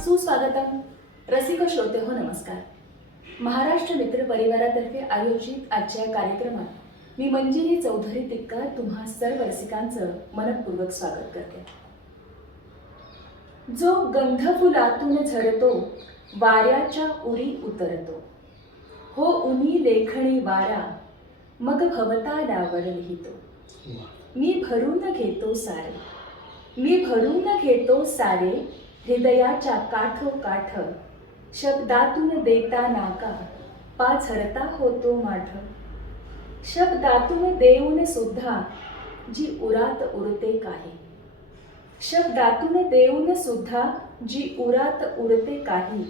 सुस्वागतम रसिक श्रोते हो, नमस्कार. महाराष्ट्र मित्र परिवारातर्फे आयोजित आजच्या कार्यक्रमात मी मंजिरी चौधरी तिक्कार तुम्हा सर्व रसिकांचं मनपूर्वक स्वागत करते. जो गंध फुलातून झरतो, वाऱ्याच्या उरी उतरतो, हो उनी लेखणी वारा, मग भवतालावर लिहितो. मी भरून घेतो सारे, मी भरून घेतो सारे, हृदयाच्या काठोकाठ, शब्दातून देता नाका, पाझरता होतो माठ. शब्दातून देऊन सुद्धा जी उरात उरते काही, शब्दातून देऊन सुद्धा जी उरात उरते काही,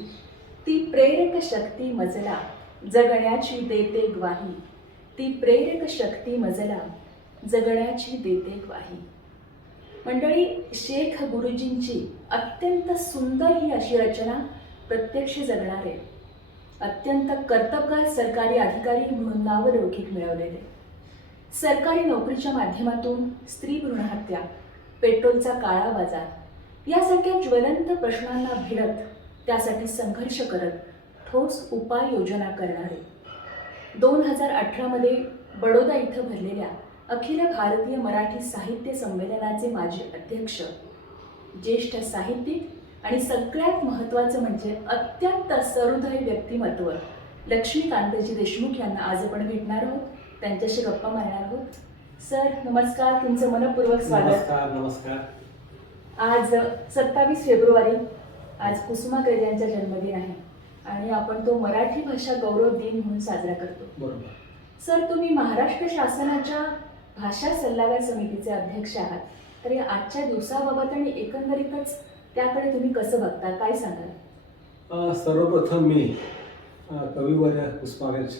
ती प्रेरक शक्ती मजला जगण्याची देते ग्वाही. ती प्रेरक शक्ती मजला जगण्याची देते ग्वाही. मंडळी, शेख गुरुजींची अत्यंत सुंदर ही अशी रचना प्रत्यक्ष जगणारे, अत्यंत कर्तबगार सरकारी अधिकारी म्हणून नावलौकिक मिळवलेले, सरकारी नोकरीच्या माध्यमातून स्त्री भ्रूणहत्या, पेट्रोलचा काळा बाजार यासारख्या ज्वलंत प्रश्नांना भिडत त्यासाठी संघर्ष करत ठोस उपाययोजना करणारे, 2018 मध्ये बडोदा इथं भरलेल्या अखिल भारतीय मराठी साहित्य संमेलनाचे माजी अध्यक्ष, ज्येष्ठ साहित्यिक आणि सगळ्यात महत्त्वाचं म्हणजे अत्यंत सहृदय व्यक्तिमत्व लक्ष्मीकांतजी देशमुख यांना आज आपण भेटणार आहोत, त्यांच्याशी गप्पा मारणार आहोत. सर नमस्कार, तुमचं मनपूर्वक स्वागत. नमस्कार. नमस्कार. आज 27 फेब्रुवारी, आज कुसुमाग्रज यांचा जन्मदिन आहे आणि आपण तो मराठी भाषा गौरव दिन म्हणून साजरा करतो. बरोबर. सर, तुम्ही महाराष्ट्र शासनाच्या भाषा सल्लागार समितीचे अध्यक्ष आहात, तर या आजच्या दिवसाबाबत आणि एकंदरीतच त्याकडे तुम्ही कसं बघता, काय सांगाल? सर्वप्रथम मी कविवर्य कुसुमाग्रज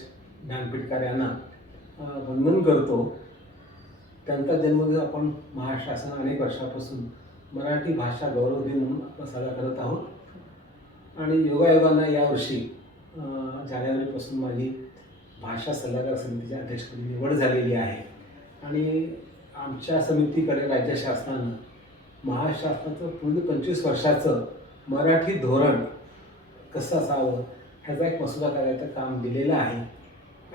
ज्ञानपीठकार यांना वंदन करतो. त्यांचा जन्मदिन आपण महाराष्ट्र शासन अनेक वर्षापासून मराठी भाषा गौरव दिन म्हणून आपण साजरा करत आहोत आणि योगायोगानं यावर्षी जानेवारीपासून माझी भाषा सल्लागार समितीच्या अध्यक्षपदी निवड झालेली आहे आणि आमच्या समितीकडे राज्य शासनानं महाराष्ट्र शासनाचं पूर्ण 25 वर्षाचं मराठी धोरण कसं असावं ह्याचा एक मसुदा करायचं काम दिलेलं आहे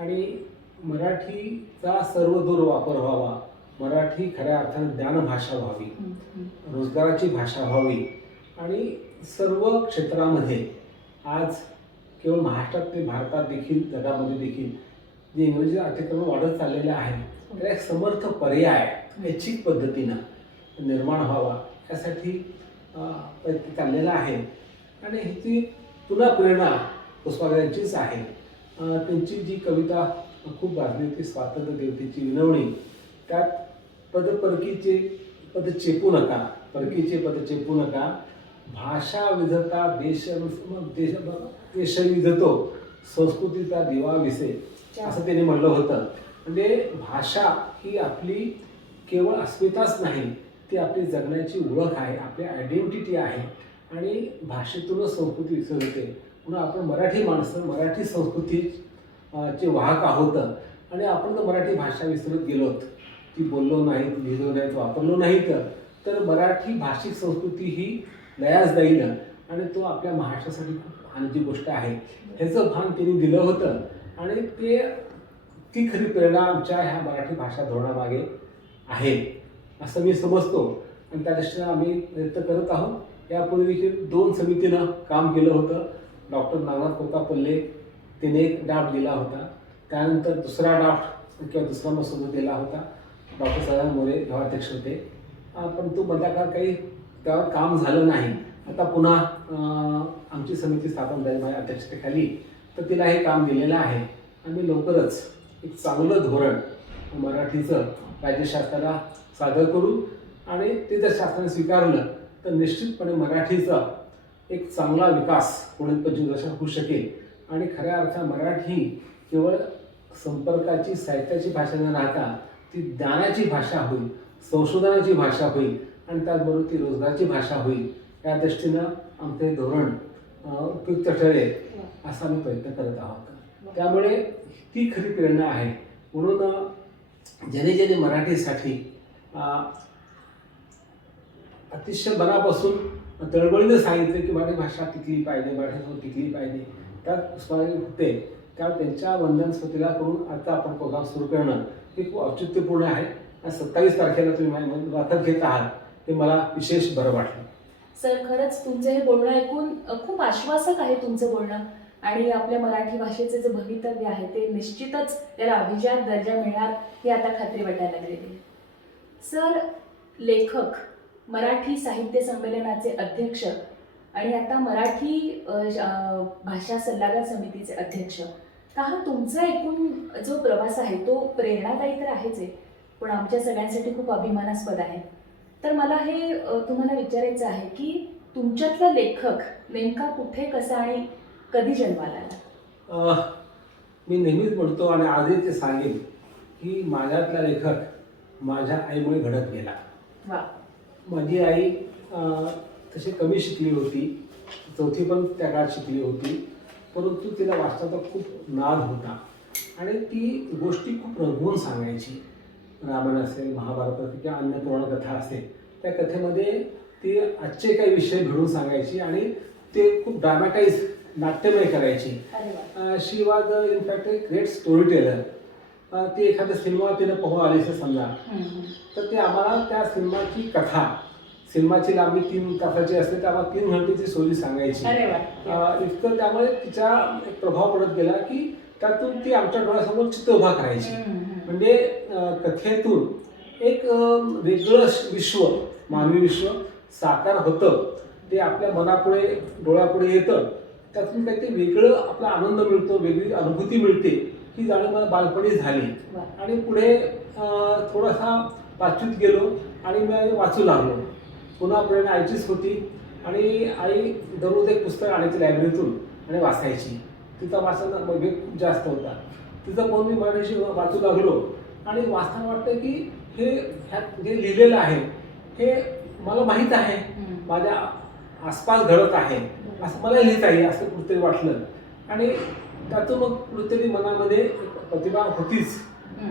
आणि मराठीचा सर्वदूर वापर व्हावा, मराठी खऱ्या अर्थाने ज्ञानभाषा व्हावी, रोजगाराची भाषा व्हावी आणि सर्व क्षेत्रामध्ये आज केवळ महाराष्ट्रात ते भारतात देखील जगामध्ये देखील जे इंग्रजी अतिक्रमण वाढत चाललेलं आहे त्याला एक समर्थ पर्याय ऐच्छिक पद्धतीनं निर्माण व्हावा यासाठी प्रयत्न चाललेला आहे आणि ह्याची पुन्हा प्रेरणा कुसुमाग्रजांचीच आहे. त्यांची जी कविता खूप गाजली होती, स्वातंत्र्य देवतेची विनवणी, त्यात परकीचे पद चेपू नका, परकीचे पद चेपू नका, भाषा विधता देश विधतो, संस्कृतीचा दिवा विसे, असं त्यांनी म्हणलं होतं. म्हणजे भाषा ही आपली केवळ अस्मिताच नाही, ती आपली जगण्याची ओळख आहे, आपली आयडेंटिटी आहे आणि भाषेतूनच संस्कृती विसरते. म्हणून आपण मराठी माणसं मराठी संस्कृतीचे वाहक आहोत आणि आपण जर मराठी भाषा विसरत गेलोत, ती बोललो नाहीत, लिहिलो नाहीत, वापरलो नाहीत, तर मराठी भाषिक संस्कृती ही लयास जाईल आणि तो आपल्या महाराष्ट्रासाठी खूप हानीची गोष्ट आहे. ह्याचं भान त्यांनी दिलं होतं आणि ती खरी प्रेरणा आमच्या ह्या मराठी भाषा धोरणामागे आहे असं मी समजतो आणि त्या दृष्टीनं आम्ही प्रयत्न करत आहोत. यापूर्वी देखील 2 समितीनं काम केलं होतं. डॉक्टर नागनाथ कोतापल्ले त्याने एक ड्राफ्ट दिला होता, त्यानंतर दुसरा ड्राफ्ट किंवा दुसरा मसुदा दिला होता, डॉक्टर सदानंद मोरे जेव्हा अध्यक्ष होते. परंतु मधल्या काळात काही त्यावर काम झालं नाही. आता पुन्हा आमची समिती स्थापन झाली माझ्या अध्यक्षतेखाली, तर तिला हे काम दिलेलं आहे. आम्ही लवकरच एक चांगलं धोरण मराठीचं राज्यशासनाला सादर करू आणि ते जर शासनाने स्वीकारलं तर निश्चितपणे मराठीचा एक चांगला विकास पुढील 25 वर्षात होऊ शकेल. आणि खऱ्या अर्थाने मराठी केवळ संपर्काची साहित्याची भाषा न राहता ती ज्ञानाची भाषा होईल, संशोधनाची भाषा होईल आणि त्याचबरोबर ती रोजगाराची भाषा होईल. या दृष्टीनं आमचे धोरण उपयुक्त ठरेल असा आम्ही प्रयत्न करत आहोत. त्यामुळे ती खरी प्रेरणा आहे. म्हणून ज्याने ज्याने मराठीसाठी अतिशय मनापासून तळमळीनं सांगितलं की मराठी भाषा टिकली पाहिजे, मराठी टिकली पाहिजे, त्यात उस्मानाबाद होते. त्यामुळे त्यांच्या वंदन स्मृतीला करून आता आपण प्रोग्राम सुरू करणं हे खूप औचित्यपूर्ण आहे. आणि 27 तारखेला तुम्ही वाटप घेत आहात ते मला विशेष बरं वाटलं. सर, खरंच तुमचं हे बोलणं ऐकून खूप आश्वासक आहे तुमचं बोलणं. आणि आपल्या मराठी भाषेचं जे भवितव्य आहे ते निश्चितच त्याला अभिजात दर्जा मिळणार ही आता खात्री वाटायला लागलेली आहे. सर, लेखक, मराठी साहित्य संमेलनाचे अध्यक्ष आणि आता मराठी भाषा सल्लागार समितीचे अध्यक्ष, का हा तुमचा एकूण जो प्रवास आहे तो प्रेरणादायी तर आहेच आहे, पण आमच्या सगळ्यांसाठी खूप अभिमानास्पद आहे. तर मला हे तुम्हाला विचारायचं आहे की तुमच्यातला लेखक नेमका कुठे, कसा आणि कधी जन्माला आला? मी नेहमीच म्हणतो आणि आजही ते सांगेन की माझ्यातला लेखक माझ्या आईमुळे घडत गेला. वा. माझी आई तशी कमी शिकली होती, 4थी पण त्या काळात शिकली होती, परंतु तिला वाचनाचा खूप नाद होता आणि ती गोष्टी खूप रंगवून सांगायची. रामायण असेल, महाभारत असेल किंवा अन्य पुराण कथा असेल, त्या कथेमध्ये ती आजचे काही विषय भिडून सांगायची आणि ते खूप ड्रामॅटाईज, नाट्यमय करायची. She was in fact a great storyteller. ती एखाद्या सिनेमा तिने पाहून आली असेल समजा, तर ते आम्हाला त्या सिनेमाची कथा, सिनेमाची लांबी 3 तासाची असते, तर आम्हाला 3 घंटेची स्टोरी सांगायची. इतकं त्यामुळे तिचा एक प्रभाव पडत गेला की त्यातून ती आमच्या डोळ्यासमोर चित्र उभा करायची. म्हणजे कथेतून एक वेगळं विश्व, मानवी विश्व साकार होतं, ते आपल्या मनापुढे, डोळ्यापुढे येतं. त्यातून काहीतरी वेगळं आपला आनंद मिळतो, वेगळी अनुभूती मिळते. ही जाणीव मला बालपणी झाली आणि पुढे थोडासा 5वीत गेलो आणि मी वाचू लागलो. पुन्हा प्रेरणा आईचीच होती आणि आई दररोज एक पुस्तक आणायची लायब्ररीतून आणि वाचायची. तिचा वाचनाचा वेग खूप जास्त होता. तिचं पाहून मी मराठी वाचू लागलो आणि वाचताना वाटतं की हे ह्यात जे लिहिलेलं आहे हे मला माहीत आहे, माझ्या आसपास घडत आहे, असं मला लिहिता येईल असं कुठेतरी वाटलं. आणि त्यातून मग कुठेतरी मनामध्ये प्रतिभा होतीच.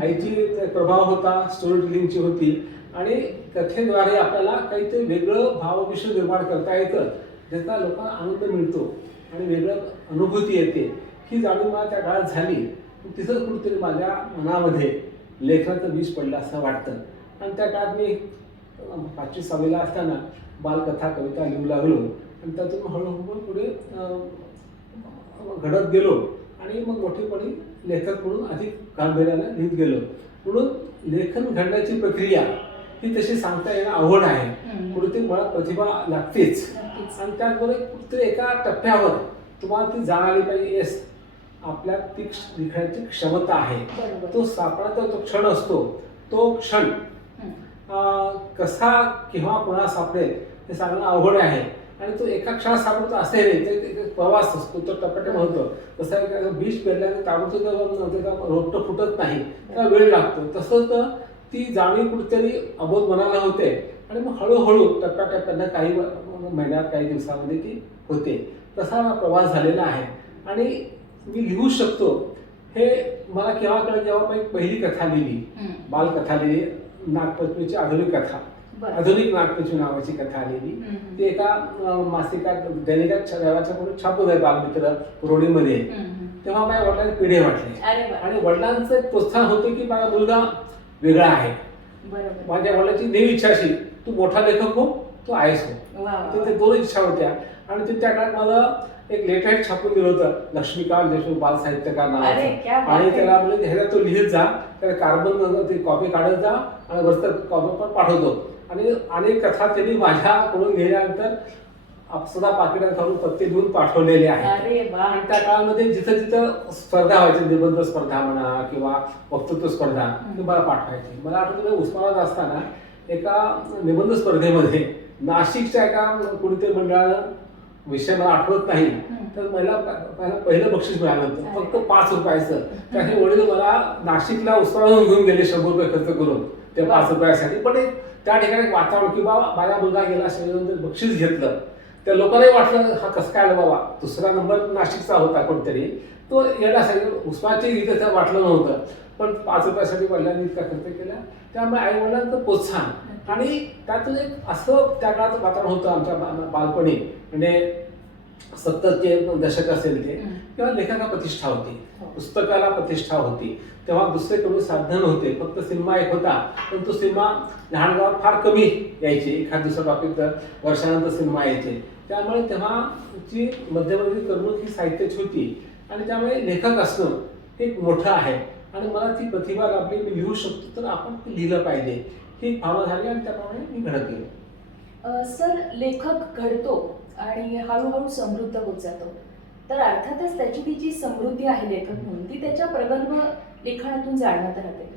आईची प्रभाव होता, स्टोरी टेलिंगची होती आणि कथेद्वारे आपल्याला काहीतरी वेगळं भावविश्व निर्माण करता येतं, ज्याचा लोकांना आनंद मिळतो आणि वेगळं अनुभूती येते. ही जाणीव मला त्या काळात झाली. तिथंच कुठेतरी माझ्या मनामध्ये लेखनाचं बीज पडलं असं वाटतं. आणि त्या काळात मी 5वी-6वीला असताना बालकथा, कविता लिहू लागलो आणि त्यातून हळूहळू पुढे घडत गेलो आणि मग मोठेपणी लेखक म्हणून अधिक गांभीर्याने लिहित गेलो. म्हणून लेखन घडण्याची प्रक्रिया ही तशी सांगता येणं अवघड आहे. कुठेतरी मला प्रतिभा लागतेच आणि त्याचबरोबर कुठेतरी एका टप्प्यावर तुम्हाला ती जाणवली पाहिजे, येस आपल्यात ती लिखाणाची क्षमता आहे. तो सापडण्याचा जो क्षण असतो, तो क्षण कसा केव्हा कोणा सापडेल हे सांगणं अवघड आहे. आणि तो एका क्षणात सापडतो असे नाही, ते प्रवास असतो, तो टप्प्याटप्प्याने म्हणतो. तसा एक बीज पेरल्याने ताबडतोब रोपटं फुटत नाही, त्याला वेळ लागतो. तसंच ती जाणीव कुठेतरी अबोध मनाला होते आणि मग हळूहळू टप्प्याटप्प्यानं काही महिन्यात, काही दिवसामध्ये ती होते. तसा हा प्रवास झालेला आहे. आणि मी लिहू शकतो हे मला केव्हा कळलं, जेव्हा मी पहिली कथा लिहिली, बालकथा लिहिली, नागपंचमीची आधुनिक कथा, आधुनिक नागपंचमी नावाची कथा लिहिली. ती एका मासिकात, दैनिकात रविवारच्या छापत आहे, बालमित्र रोडीमध्ये. तेव्हा माझ्या वडिलांनी पिढे वाटले आणि वडिलांचं प्रोत्साहन होतं की माझा मुलगा वेगळा आहे. माझ्या वडिलांची नेहमी इच्छा अशी, तू मोठा लेखक हो, तू आहेस हो. ते 2 इच्छा होत्या. आणि ते त्या काळात मला एक लेटर छापून दिलं होतं, लक्ष्मीकांत देशमुख बाल साहित्यकार नावाचं. आणि त्याला म्हणजे ह्याला तो लिहित जा, त्याला कार्बन ती कॉपी काढत जा आणि वरचं कॉपी पण पाठवतो. आणि अनेक कथा त्यांनी माझ्याकडून लिहिल्यानंतर आपसुद्धा पाकिटात घालून पत्ते देऊन पाठवलेले आहेत. अरे वा. आणि त्या काळामध्ये जिथं जिथं स्पर्धा व्हायची, निबंध स्पर्धा म्हणा किंवा वक्तृत्व स्पर्धा, ती मला पाठवायची. मला आठवतं मी उस्मानाबाद असताना एका निबंध स्पर्धेमध्ये नाशिकच्या एका कुणीतरी मंडळानं, विषय मला आठवत नाही, तर मला पहिलं बक्षीस मिळालं होतं फक्त 5 रुपयाचं. त्याचे वडील मला नाशिकला उस्मानाबाद घेऊन गेले 100 रुपये खर्च करून ते 5 रुपयासाठी. पण त्या ठिकाणी वातावरण की बाबा माझा मुलगा गेला असेल बक्षीस घेतलं, त्या लोकांनाही वाटलं हा कसं काय आलं बाबा. दुसरा नंबर नाशिकचा होता कोणतरी, तो येण्यासाठी उस्मानाची इथं वाटलं नव्हतं, पण 5 रुपयासाठी वडिलांनी इतका खर्च केला. त्यामुळे आई वडिलांचं प्रोत्साहन आणि त्यातून एक असं त्या काळात वातावरण होतं आमच्या बालपणी, म्हणजे 70चे दशक असेल ते, तेव्हा लेखकाला प्रतिष्ठा होती, पुस्तकाला प्रतिष्ठा होती. तेव्हा दुसरे कमी साधन होते, फक्त सिनेमा एक होता, पण तो सिनेमा लहान गावात फार कमी यायचे, एखाद दुसऱ्या बाबतीत वर्षानंतर सिनेमा यायचे. त्यामुळे तेव्हाची मध्यवर्ती करमणूक ही साहित्याची होती आणि त्यामुळे लेखक असणं हे एक मोठं आहे. आणि मला ती प्रतिभा लाभली, मी लिहू शकतो तर आपण ते लिहिलं पाहिजे ही भावना झाली आणि त्याप्रमाणे मी घडत गेलो. सर, लेखक घडतो आणि हळूहळू समृद्ध होत जातो, तर अर्थातच त्याची ती जी समृद्धी आहे लेखक म्हणून ती त्याच्या प्रगल्भ लिखाणातून जाणवत राहते.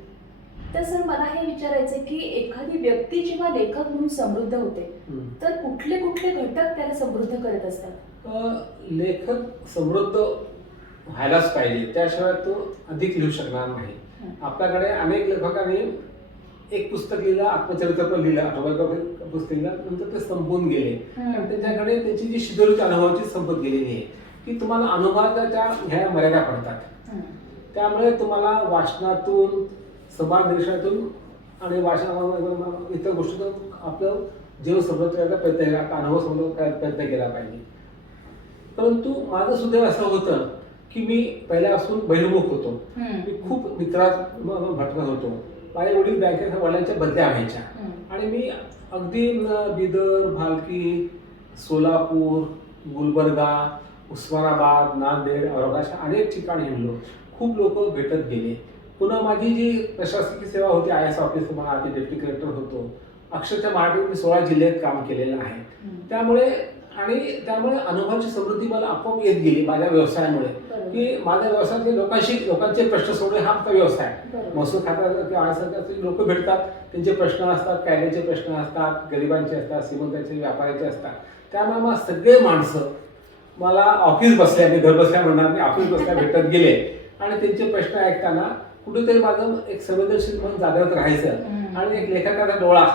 तर सर, मला हे विचारायचं की एखादी व्यक्ती जेव्हा लेखक म्हणून समृद्ध होते तर कुठले कुठले घटक त्याला समृद्ध करत असतात? लेखक समृद्ध व्हायलाच पाहिजे, त्याशिवाय तो अधिक लिहू शकणार नाही. आपल्याकडे अनेक लेखकांनी एक पुस्तक लिहिलं, आत्मचरित्र पण लिहिलं, आठवड्याचं पुस्तक लिहिलं, नंतर ते संपवून गेले. आणि त्यांच्याकडे त्यांची जी शिदोरीची अनुभवाची संपत गेलेली आहे की तुम्हाला अनुभवाच्या ह्या मर्यादा पडतात. त्यामुळे तुम्हाला वाचनातून, समाज निरीक्षणातून आणि इतर गोष्टीतून आपलं जीवन समृद्ध करायचा प्रयत्न केला, अनुभव समृद्ध करायचा प्रयत्न केला पाहिजे. परंतु माझं सुदैव असं होतं की मी पहिल्यापासून बहिर्मुख होतो. मी खूप मित्रात भटकत होतो. माझे वडील बँकेत वडिलांच्या बदल्या व्हायच्या आणि मी अगदी बिदर, भालकी, सोलापूर, गुलबर्गा, उस्मानाबाद, नांदेड, औरंगाबाद अशा अनेक ठिकाणी हिंडलो. खूप लोक भेटत गेले. पुन्हा माझी जी प्रशासकीय सेवा होती, IAS ऑफिस म्हणा, ते डेप्युटी कलेक्टर होतो. अक्षरशः मराठीत मी 16 जिल्ह्यात काम केलेलं आहे. त्यामुळे अनुभवाची समृद्धी मला आपोआप येत गेली माझ्या व्यवसायामुळे, की माझ्या व्यवसायात लोकांचे प्रश्न सोडणे हा आमचा व्यवसाय. महसूल खात्यात किंवा आयसारखे लोक भेटतात, त्यांचे प्रश्न असतात, कायद्याचे प्रश्न असतात, गरिबांचे असतात, श्रीमंतांचे, व्यापाऱ्याचे असतात. त्यामुळे मला सगळे माणसं मला ऑफिस बसल्या, मी घर बसल्या म्हणणार, मी ऑफिस बसल्या भेटत गेले आणि त्यांचे प्रश्न ऐकताना कुठेतरी माझं एक संवेदनशील मन जागृत राहायचं आणि एक लेखकाचा डोळा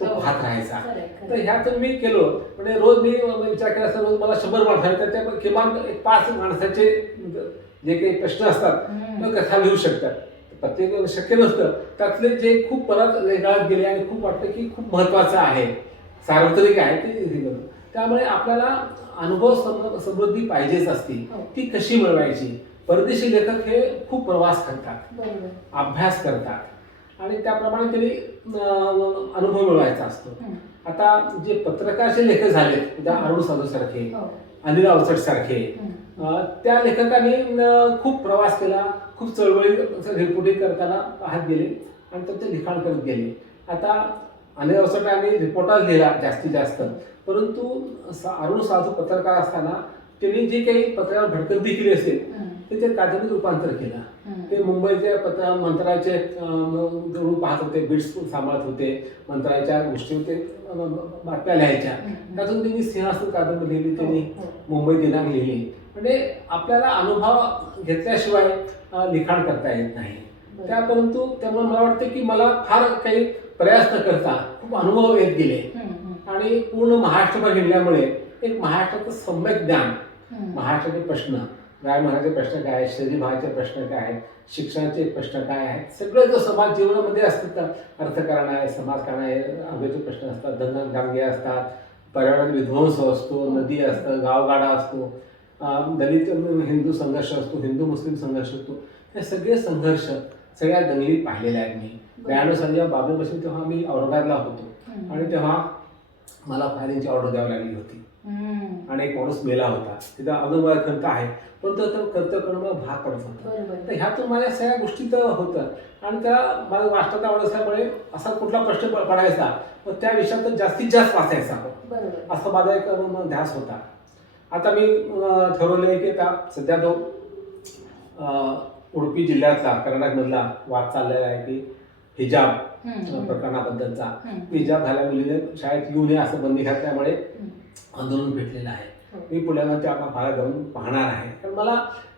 तो पाहत राहायचा. तर ह्यातून मी केलो. म्हणजे रोज मी विचार केला असता, रोज मला 100 माणसं, तर त्या किमान 5 माणसाचे जे काही प्रश्न असतात ते कथा लिहू शकतात. प्रत्येक शक्य नसतं. त्यातले जे खूप परत रेगाळत गेले आणि खूप वाटतं की खूप महत्त्वाचं आहे, सार्वत्रिक आहे ते. त्यामुळे आपल्याला अनुभव समृद्धी पाहिजेच असते. ती कशी मिळवायची? परदेशी लेखक हे खूप प्रवास करतात, अभ्यास करतात आणि त्याप्रमाणे त्यांनी अनुभव मिळवायचा असतो. आता जे पत्रकाराचे लेखक झालेत, अरुण साधू सारखे, अनिल अवचट सारखे, त्या लेखकांनी खूप प्रवास केला, खूप चळवळी रिपोर्टिंग करताना पाहत गेले आणि त्यांचे लिखाण करत गेले. आता अनिल अवचटांनी रिपोर्टाच लिहिला जास्तीत जास्त, परंतु अरुण साधू पत्रकार असताना त्यांनी जे काही पत्रकार भटकंती केली असेल ते कादंबरीत रूपांतर केलं. ते मुंबईचे मंत्रालयाचे पाहत होते, बिट्स सांभाळत होते, मंत्रालयाच्या गोष्टी ते बातम्या लिहायच्या. त्यातून त्यांनी सिंहासन कादंबरी लिहिली, त्यांनी मुंबई दिनांक लिहिली. म्हणजे आपल्याला अनुभव घेतल्याशिवाय लिखाण करता येत नाही. परंतु त्यामुळे मला वाटतं की मला फार काही प्रयास न करता खूप अनुभव येत गेले आणि पूर्ण महाराष्ट्रभर गेल्यामुळे एक महाराष्ट्राचं सम्यक ज्ञान, महाराष्ट्राचे प्रश्न, राजमहाराजाचे प्रश्न काय आहेत, शहरी भागाचे प्रश्न काय आहेत, शिक्षणाचे प्रश्न काय आहेत, सगळं जो समाज जीवनामध्ये असतात, अर्थकारण आहे, समाजकारण आहे, आरोग्याचे प्रश्न असतात, धनगानगे असतात, पर्यावरण विध्वंस असतो, नदी असतं, गावगाडा असतो, दलित हिंदू संघर्ष असतो, हिंदू मुस्लिम संघर्ष असतो. हे सगळे संघर्ष, सगळ्या दंगली पाहिलेल्या आहेत मी. 92 साली जेव्हा बाबरी मशीद, तेव्हा मी औरंगाबादला होतो आणि तेव्हा मला फायरिंगची ऑर्डर द्यावी लागली होती आणि एक माणूस मेला होता. तिथं अजून मला खंत आहे, पण तो कर्तव्य करणं मला भाग पडत होता. तर ह्यातून माझ्या सगळ्या गोष्टी तर होतं आणि त्या माझ्या वाचनाचा आवड असल्यामुळे असा कुठला प्रश्न पडायचा, त्या विषयात जास्तीत जास्त वाचायचं आपण, बरोबर. असं माझा एक ध्यास होता. आता मी ठरवलंय की आता सध्या तो उडुपी जिल्ह्यातला कर्नाटकमधला वाद चाललेला आहे की हिजाब प्रकरणाबद्दलचा. हिजाब झाल्या मुलीने शाळेत येऊ नये असं बंदी घातल्यामुळे आंदोलन पेटलेलं आहे. मी पुण्याला त्या भागात जाऊन पाहणार आहे, कारण मला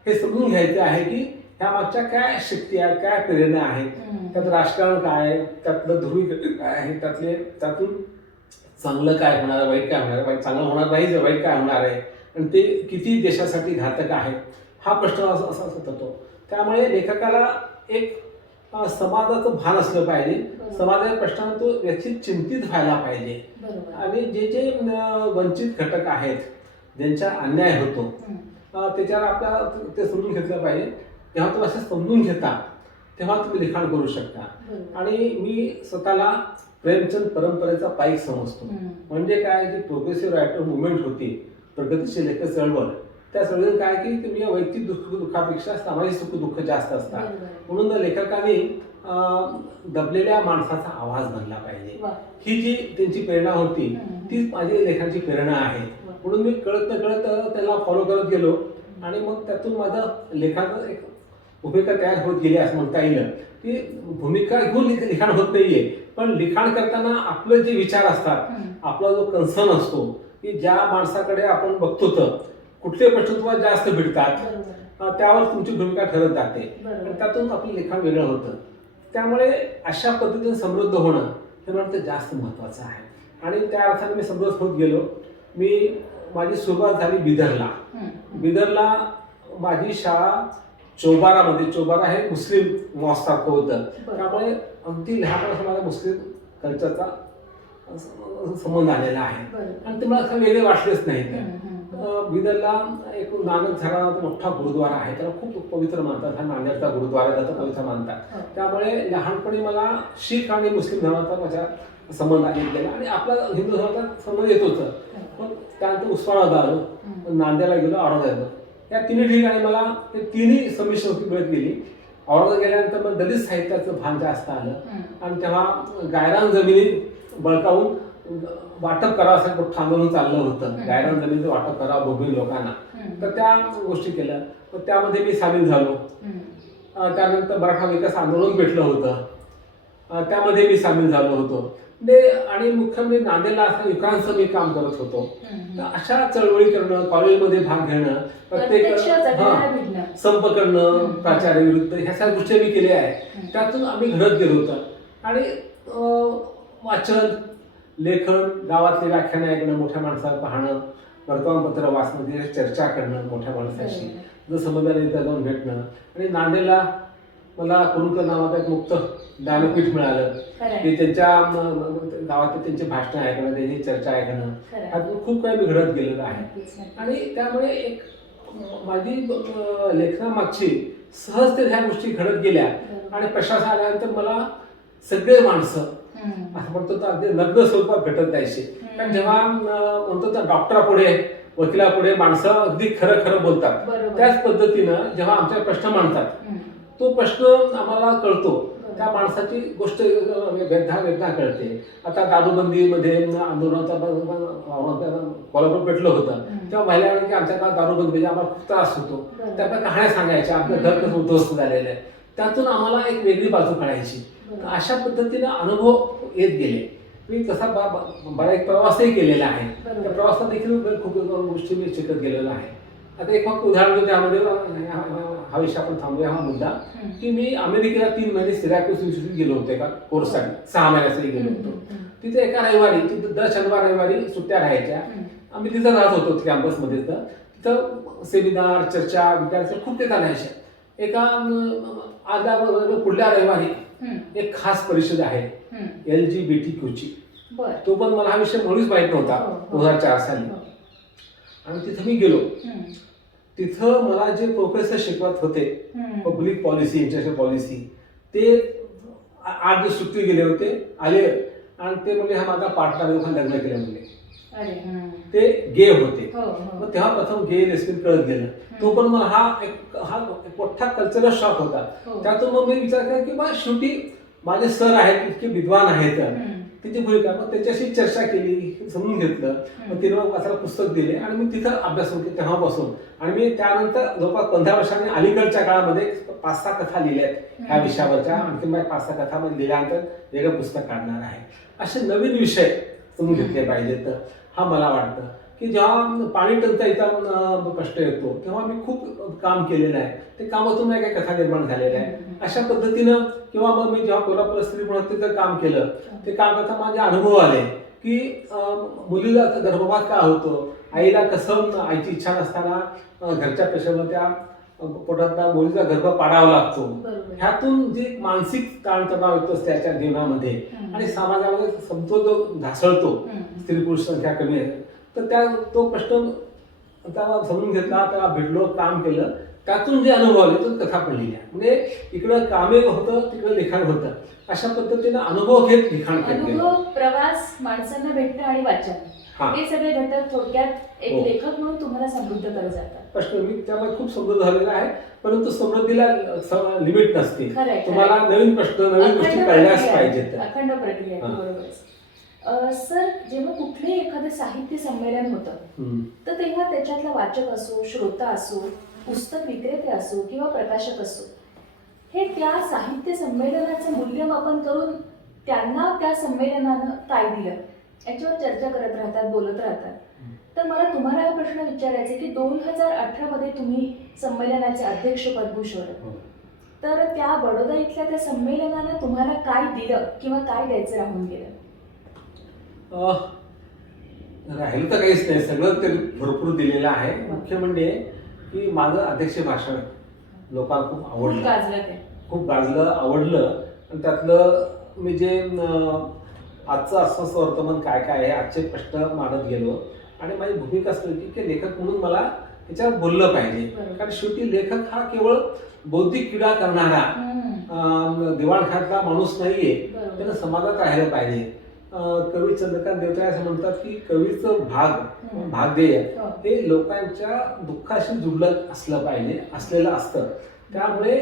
हे समजून घ्यायचं आहे की ह्या मागच्या काय शक्ती आहेत, काय प्रेरणा आहेत, त्यात राजकारण काय आहे, त्यातलं ध्रुवीकरण काय आहे, त्यातून चांगलं काय होणार, वाईट काय होणार, चांगलं होणार नाही, वाईट काय होणार आहे, आणि ते किती देशासाठी घातक आहे, हा प्रश्न असा होतो. त्यामुळे लेखकाला एक समाजाचं भान असलं पाहिजे, समाजाच्या प्रश्नांना तो व्यथित चिंतित व्हायला पाहिजे, आणि जे वंचित घटक आहेत, ज्यांचा अन्याय होतो, त्याच्यावर आपल्याला ते समजून घेतलं पाहिजे. तेव्हा तुम्ही असं समजून घेता तेव्हा तुम्ही लिखाण करू शकता. आणि मी स्वतःला प्रेमचंद परंपरेचा पाईक समजतो. म्हणजे काय, जी प्रोग्रेसिव्ह रायटर मुवमेंट होती, प्रगतीशील लेखक चळवळ, त्या चळवळीत काय की तुम्ही वैयक्तिक दुःखापेक्षा सामाजिक सुख-दुःख जास्त असतात. म्हणून लेखकाने दबलेल्या माणसाचा आवाज बनला पाहिजे, ही जी त्यांची प्रेरणा होती ती माझी लेखनाची प्रेरणा आहे. म्हणून मी कळत नकळत त्याला फॉलो करत गेलो, आणि मग त्यातून माझं लेखाचं एक भूमिका तयार होत गेली असं म्हणता येईल. की भूमिका घेऊन लिखाण होत नाहीये, पण लिखाण करताना आपले जे विचार असतात, आपला जो कन्सर्न असतो, की ज्या माणसाकडे आपण बघतो तर कुठले प्रश्न तुम्हाला जास्त भेटतात, त्यावर तुमची भूमिका ठरत जाते, आणि त्यातून आपलं लिखाण वेगळं होतं. त्यामुळे अशा पद्धतीने समृद्ध होणं हे मला जास्त महत्त्वाचं आहे, आणि त्या अर्थाने मी समृद्ध होत गेलो. माझी सुरुवात झाली बिदरला माझी शाळा चोबारामध्ये. चोबारा हे मुस्लिम मॉस्कसारखं होतं, त्यामुळे अगदी लहानपणापासून माझा मुस्लिम कल्चरचा संबंध आलेला आहे, आणि ते मला असं वेगळे वाटलेच नाही. बिदरला एक नानक झाला मोठा गुरुद्वारा आहे, त्याला खूप पवित्र मानतात. हा नांदेडचा गुरुद्वारा त्याचा पवित्र मानतात. त्यामुळे लहानपणी मला शीख आणि मुस्लिम धर्माचा माझ्या संबंध आलेला, आणि आपला हिंदू धर्माचा संबंध येत होतं. पण त्यानंतर उस्मानाबाद आलो, नांदेडला गेलो, औरंगाबाद गेलो. या तिन्ही ठिकाणी मला ते तिन्ही संमिश्र मिळत गेली. औरंगाबाद गेल्यानंतर मग दलित साहित्याचं भान जास्त आलं, आणि तेव्हा गायरान जमिनी बळकावून वाटप करावं असं मोठं आंदोलन चाललं होतं. गायरान जमिनीचं वाटप करावं भूमी लोकांना, तर त्या गोष्टी केल्या. तर त्यामध्ये मी सामील झालो. त्यानंतर मराठा विकास आंदोलन पेटलं होतं, त्यामध्ये मी सामील झालो होतो. आणि मुख्य म्हणजे नांदेडला असं युक्रांचं मी काम करत होतो. तर अशा चळवळी करणं, कॉलेजमध्ये भाग घेणं, प्रत्येक संप करणं प्राचार्य विरुद्ध, ह्या सगळ्या गोष्टी मी केल्या आहेत. त्यातून आम्ही घडत गेलो होतो. आणि वाचन, लेखन, गावातले व्याख्यानं ऐकणं, मोठ्या माणसाला पाहणं, वर्तमानपत्र वाचणं, चर्चा करणं मोठ्या माणसाशी, जर समाजाने जाऊन भेटणं. आणि नांदेडला मला कुरुंकर नावाचं एक मुक्त ज्ञानपीठ मिळालं, की त्यांच्या गावात त्यांची भाषणं ऐकणं, त्यांची चर्चा ऐकणं, त्यातून खूप काही मी घडत गेलेलं आहे. आणि त्यामुळे एक माझी लेखनामागची सहजते ह्या गोष्टी घडत गेल्या. आणि प्रशासन आल्यानंतर मला सगळे माणसं असं म्हणतो तर अगदी नग्न स्वरूपात भेटत जायचे. कारण जेव्हा म्हणतो तर डॉक्टरापुढे, वकिलापुढे माणसं अगदी खरं खरं बोलतात, त्याच पद्धतीनं जेव्हा आमच्या प्रश्न मांडतात, तो प्रश्न आम्हाला कळतो, त्या माणसाची गोष्ट वेदना कळते. आता दारूबंदीमध्ये आंदोलनाचा कोल्हापूर पेटलं होतं, तेव्हा महिलांनी की आमच्या काळात दारूबंदी म्हणजे आम्हाला खूप त्रास होतो, त्या कहाण्या सांगायच्या, आपलं घर कसं उद्ध्वस्त झालेलं आहे, त्यातून आम्हाला एक वेगळी बाजू कळायची. अशा पद्धतीने अनुभव येत गेले. मी तसा बराच प्रवासही केलेला आहे. त्या प्रवासात देखील खूप गोष्टी मी शिकत गेलेलो आहे. आता एक फक्त उदाहरण देतो, त्यामध्ये हा विषय आपण थांबूया, हा मुद्दा, की मी अमेरिकेला 3 महिने सिरॅक्यूज युनिव्हर्सिटीत गेलो होते एका कोर्ससाठी, 6 महिन्यासाठी गेलो होतो. तिथे एका रविवारी, तिथं दर शनिवार रविवारी सुट्ट्या राहायच्या, आम्ही तिथं राहत होतो कॅम्पसमध्ये. तर तिथं सेमिनार, चर्चा, विद्यार्थी खूप ठिकाणी राहायच्या. एका पुढल्या रविवारी एक खास परिषद आहे LGBTQ ची. तो पण मला हा विषय मुळीच माहीत नव्हता 2004 साली. आणि तिथं मी गेलो. तिथं मला जे प्रोफेसर शिकवत होते पब्लिक पॉलिसी, इंटरनॅशनल पॉलिसी, ते 8 दिवस सुट्टी गेले होते, आले आणि ते म्हणजे हा माझा पार्टनर लग्न केलं म्हणजे. ते गे होते. मग तेव्हा प्रथम गे लेस्बियन कळत गेलं. तो पण मला हा मोठा कल्चरल शॉक होता. त्यातून मग मी विचार केला की बा शेवटी माझे सर आहेत, इतके विद्वान आहेत, तिची भूमिका. मग त्याच्याशी चर्चा केली, समजून घेतलं. मग तिने मग मला पुस्तक दिले आणि मी तिथं अभ्यास केला तेव्हापासून. आणि मी त्यानंतर जवळपास 15 वर्षांनी अलीकडच्या काळामध्ये 5-6 कथा लिहिल्या आहेत ह्या विषयावरच्या. आणखी माझ्या 5-6 कथा मध्ये लिहिल्यानंतर वेगळं पुस्तक काढणार आहे. असे नवीन विषय समजून घेतले पाहिजेत. हा मला वाटतं की जेव्हा पाणी टंचाईचा प्रश्न येतो तेव्हा मी खूप काम केलेलं आहे. ते कामातून नाही काही कथा निर्माण झालेल्या आहे. अशा पद्धतीनं किंवा मग मी जेव्हा कोल्हापूर स्त्री गुणवत्तेचं काम केलं ते काम करता माझे अनुभव आले की मुलीला गर्भपात का होतो, आईला कसं आईची इच्छा नसताना घरच्या पेशावर त्या पोटातला मुलीचा गर्भ पाडावा लागतो. ह्यातून जे मानसिक ताणतणाव येतो त्याच्या जीवनामध्ये आणि समाजामध्ये समतोल जो ढासळतो, स्त्री पुरुष संख्या कमी आहे, तर तो प्रश्न त्याला समजून घेतला, त्याला भेटलो, काम केलं, त्यातून जे अनुभव आले तो कथा पण लिहिल्या. म्हणजे इकडं कामे होतं, तिकडं लिखाण होतं. अशा पद्धतीनं अनुभव घेत लिखाण केलं. अनुभव, प्रवास, माणसांना भेटणं आणि वाचन हे सगळे घटक थोडक्यात एक लेखक म्हणून तुम्हाला समृद्ध करत जातात. प्रश्न मी त्यामुळे खूप समृद्ध झालेला आहे, परंतु समृद्धीला लिमिट नसते. तुम्हाला नवीन प्रश्न, नवीन गोष्टी कळल्याच पाहिजेत. अखंड प्रक्रिया आहे. बरोबर. सर, जेव्हा कुठलंही एखादं साहित्य संमेलन होतं तर तेव्हा त्याच्यातला वाचक असो, श्रोता असो, पुस्तक विक्रेते असो किंवा प्रकाशक असो, हे त्या साहित्य संमेलनाचं मूल्यमापन करून त्यांना त्या संमेलनानं काय दिलं याच्यावर चर्चा करत राहतात, बोलत राहतात. तर मला तुम्हाला हा प्रश्न विचारायचा आहे की 2018 मध्ये तुम्ही संमेलनाचे अध्यक्षपद भूषवलं, तर त्या बडोदा इथल्या त्या संमेलनानं तुम्हाला काय दिलं किंवा काय द्यायचं राहून गेलं? राहिलं तर काहीच नाही, सगळं ते भरपूर दिलेलं आहे. मुख्य म्हणजे की माझं अध्यक्ष भाषण लोकांना खूप आवडलं, खूप गाजलं, आवडलं. आणि त्यातलं मी जे आजचं अस्वस्थ वर्तमान काय काय आहे, आजचे प्रश्न मांडत गेलो आणि माझी भूमिका असं होती की लेखक म्हणून मला त्याच्यावर बोललं पाहिजे. कारण शेवटी लेखक हा केवळ बौद्धिक क्रीडा करणारा दिवाणखान्यातला माणूस नाहीये, त्यानं समाजात राहिलं पाहिजे. कवी चंद्रकांत देवताळे असं म्हणतात की कवीचं भागध्येय हे लोकांच्या दुःखाशी जुळलं असलं पाहिजे, असलेलं असतं. त्यामुळे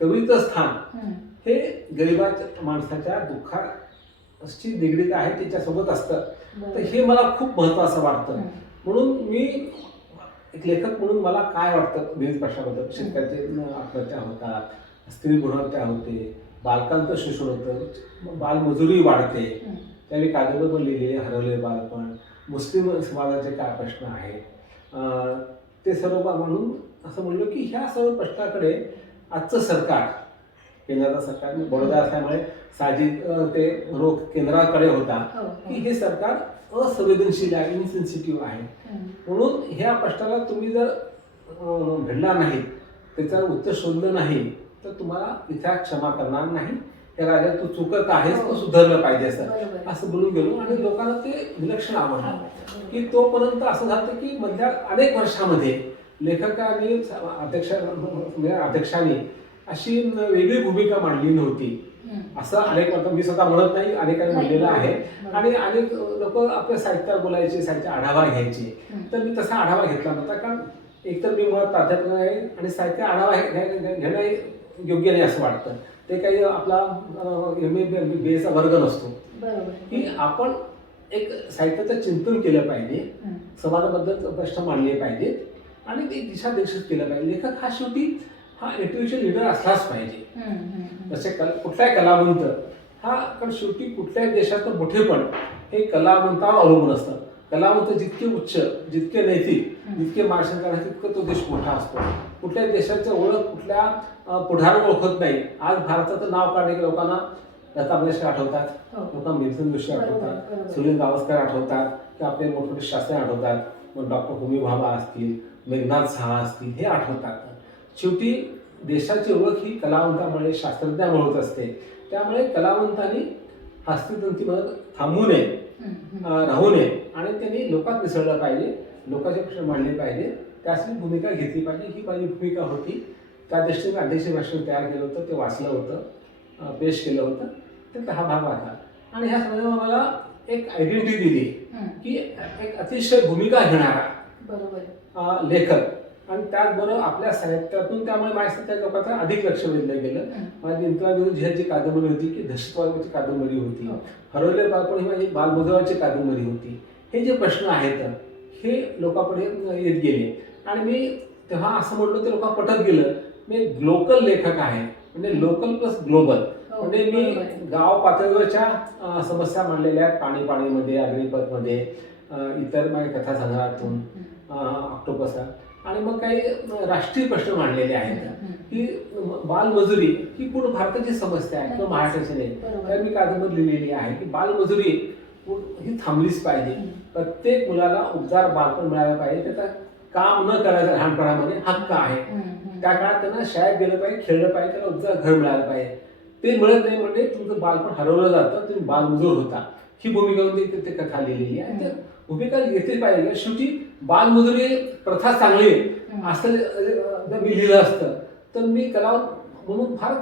कवीचं स्थान हे गरिबाच्या माणसाच्या दुःखाशी निगडीत आहे, त्याच्यासोबत असतं. तर हे मला खूप महत्वाचं वाटतं. म्हणून मी एक लेखक म्हणून मला काय वाटतं विविध प्रश्नाबद्दल, शेतकऱ्याचे आत्महत्या होतात, स्त्री गुणहत्या होते, बालकांचं शोषण होतं, बालमजुरी वाढते, त्यावेळी कादंबरी पण लिहिलेली हरवले बालपण, मुस्लिम समाजाचे काय प्रश्न आहेत, ते सर्व म्हणून असं म्हणलं की ह्या सर्व प्रश्नाकडे आजचं सरकार, केंद्राचं सरकार, बडोदा असल्यामुळे साहजिक ते रोग केंद्राकडे होता की हे सरकार असंवेदनशील आहे, इनसेन्सिटिव्ह आहे. म्हणून ह्या प्रश्नाला तुम्ही जर घडला नाही, त्याचं उत्तर शोधलं नाही तर तुम्हाला इथे क्षमा करणार नाही. हे राजा तू चुकत आहेस, तो सुधारलं पाहिजे असं बोलून गेलो. आणि लोकांना ते विलक्षण आवडलं की तोपर्यंत असं झालं की मधल्या अनेक वर्षामध्ये लेखकांनी अध्यक्षांनी अशी वेगळी भूमिका मांडली नव्हती. असं अनेक मी स्वतः म्हणत नाही, अनेकांनी म्हणलेलं आहे. आणि अनेक लोक आपल्या साहित्यावर बोलायचे, साहित्य आढावा घ्यायचे, तर मी तसा आढावा घेतला नव्हता. कारण एकतर मी मुळात प्राध्यापक आहे आणि साहित्य आढावा घेणं योग्य नाही असं वाटतं. ते काही आपला MA BA वर्ग नसतो की आपण एक साहित्याचं चिंतन केलं पाहिजे, समाजाबद्दल प्रश्न मांडले पाहिजेत आणि एक दिशादर्शित केलं पाहिजे. लेखक हा शेवटी हा इंटेलेक्च्युअल लीडर असलाच पाहिजे. जसे कुठलाही कलावंत हा, कारण शेवटी कुठल्याही देशाचं मोठेपण हे कलावंतावर अवलंबून असतं. कलावंत जितके उच्च, जितके नैतिक, जितके मार्गदर्शन तितकं तो देश मोठा असतो. कुठल्याही देशाचं ओळख कुठल्या पुढार ओळखत नाही. आज भारताचं नाव काढणे लोकांना लता मंगेशकर आठवतात, लोकांना मिल्टन जोशी आठवतात, सुनील गावस्कर आठवतात, ते आपले मोठमोठे शास्त्री आठवतात, मग डॉक्टर होमी भाभा असतील, मेघनाथ साहा असतील, हे आठवतात. शेवटी देशाची ओळख ही कलावंतामुळे, शास्त्रज्ञामुळे होत असते. त्यामुळे कलावंतांनी हस्तितंतीमध्ये थांबू नये, राहू नये आणि त्यांनी लोकात मिसळलं पाहिजे, लोकांचे प्रश्न मांडले पाहिजे, त्याची भूमिका घेतली पाहिजे. ही माझी भूमिका होती. त्या दृष्टीने अध्यक्ष भाषण तयार केलं होतं, ते वाचलं होतं, पेश केलं होतं, त्याचा हा भाग होता. आणि ह्या सगळ्यांना मला एक आयडेंटिटी दिली की एक अतिशय भूमिका घेणारा लेखक आणि त्याचबरोबर आपल्या साहित्यातून त्यामुळे माझ्या त्या लोकांचं अधिक लक्ष वेधलं गेलं. माझी इंदिरा विरुद्ध जी कादंबरी होती की दहशतवादाची कादंबरी होती, हो. हरवले बालपण ही माझी बालमजुराची कादंबरी होती. हे जे प्रश्न आहेत हे लोकांपर्यंत येत गेले आणि मी तेव्हा असं म्हणलो ते लोकांना पटत गेलं. मी ग्लोकल लेखक आहे, म्हणजे लोकल प्लस ग्लोबल. हो, म्हणजे मी बरोबर आहे. गाव पातळीवरच्या समस्या मांडलेल्या आहेत, पाणीमध्ये, अग्निपथमध्ये, इतर माझ्या कथासंग्रहातून, ऑक्टोपसात, आणि मग काही राष्ट्रीय प्रश्न मांडलेले आहेत की बालमजुरी ही पूर्ण भारताची समस्या आहे किंवा महाराष्ट्राची नाही. बरोबर. तर मी कादंबरी लिहिलेली आहे की बालमजुरी ही थांबलीच पाहिजे. प्रत्येक मुलाला उबदार बालपण मिळालं पाहिजे. त्याचा काम न करायचं लहानपणामध्ये हक्क आहे. त्या काळात त्यांना शाळेत गेलं पाहिजे, खेळलं पाहिजे, त्याला उबदार घर मिळालं पाहिजे. ते मिळत नाही म्हणजे तुमचं बालपण हरवलं जातं, तुम्ही बालमजूर होता. ही भूमिका होती ते कथा लिहिलेली आहे. त्या भूमिका घेतली पाहिजे. शेवटी बालमजुरी प्रथा चांगली असं जर मी लिहिलं असतं तर मी त्याला म्हणून फार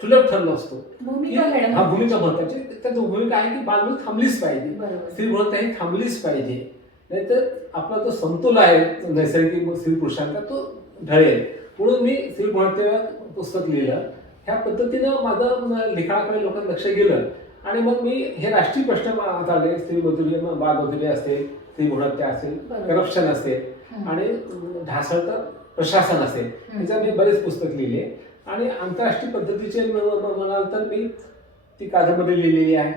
सुलभ ठरलो असतो. भूमिका घेणं हा भूमिका महत्वाची. त्याची भूमिका आहे की बालमजुरी थांबलीच पाहिजे, बरोबर. स्त्री भ्रूणहत्या ही थांबलीच पाहिजे. नाहीतर आपला जो समतोल आहे नैसर्गिक स्त्री पुरुषांचा तो ढळेल. म्हणून मी स्त्री भ्रूणहत्या पुस्तक लिहिलं. ह्या पद्धतीनं माझं लिखाणाकडे लोकांचं लक्ष गेलं आणि मग मी हे राष्ट्रीय प्रश्न चालले, स्त्री मजुरी, बालमजुरी असेल, स्त्री भ्रूणहत्या असेल, करप्शन असेल आणि ढासळतं प्रशासन असेल, त्याच्यावर मी बरेच पुस्तक लिहिले. आणि आंतरराष्ट्रीय पद्धतीचे म्हणाल तर मी ती कादंबरी लिहिलेली आहे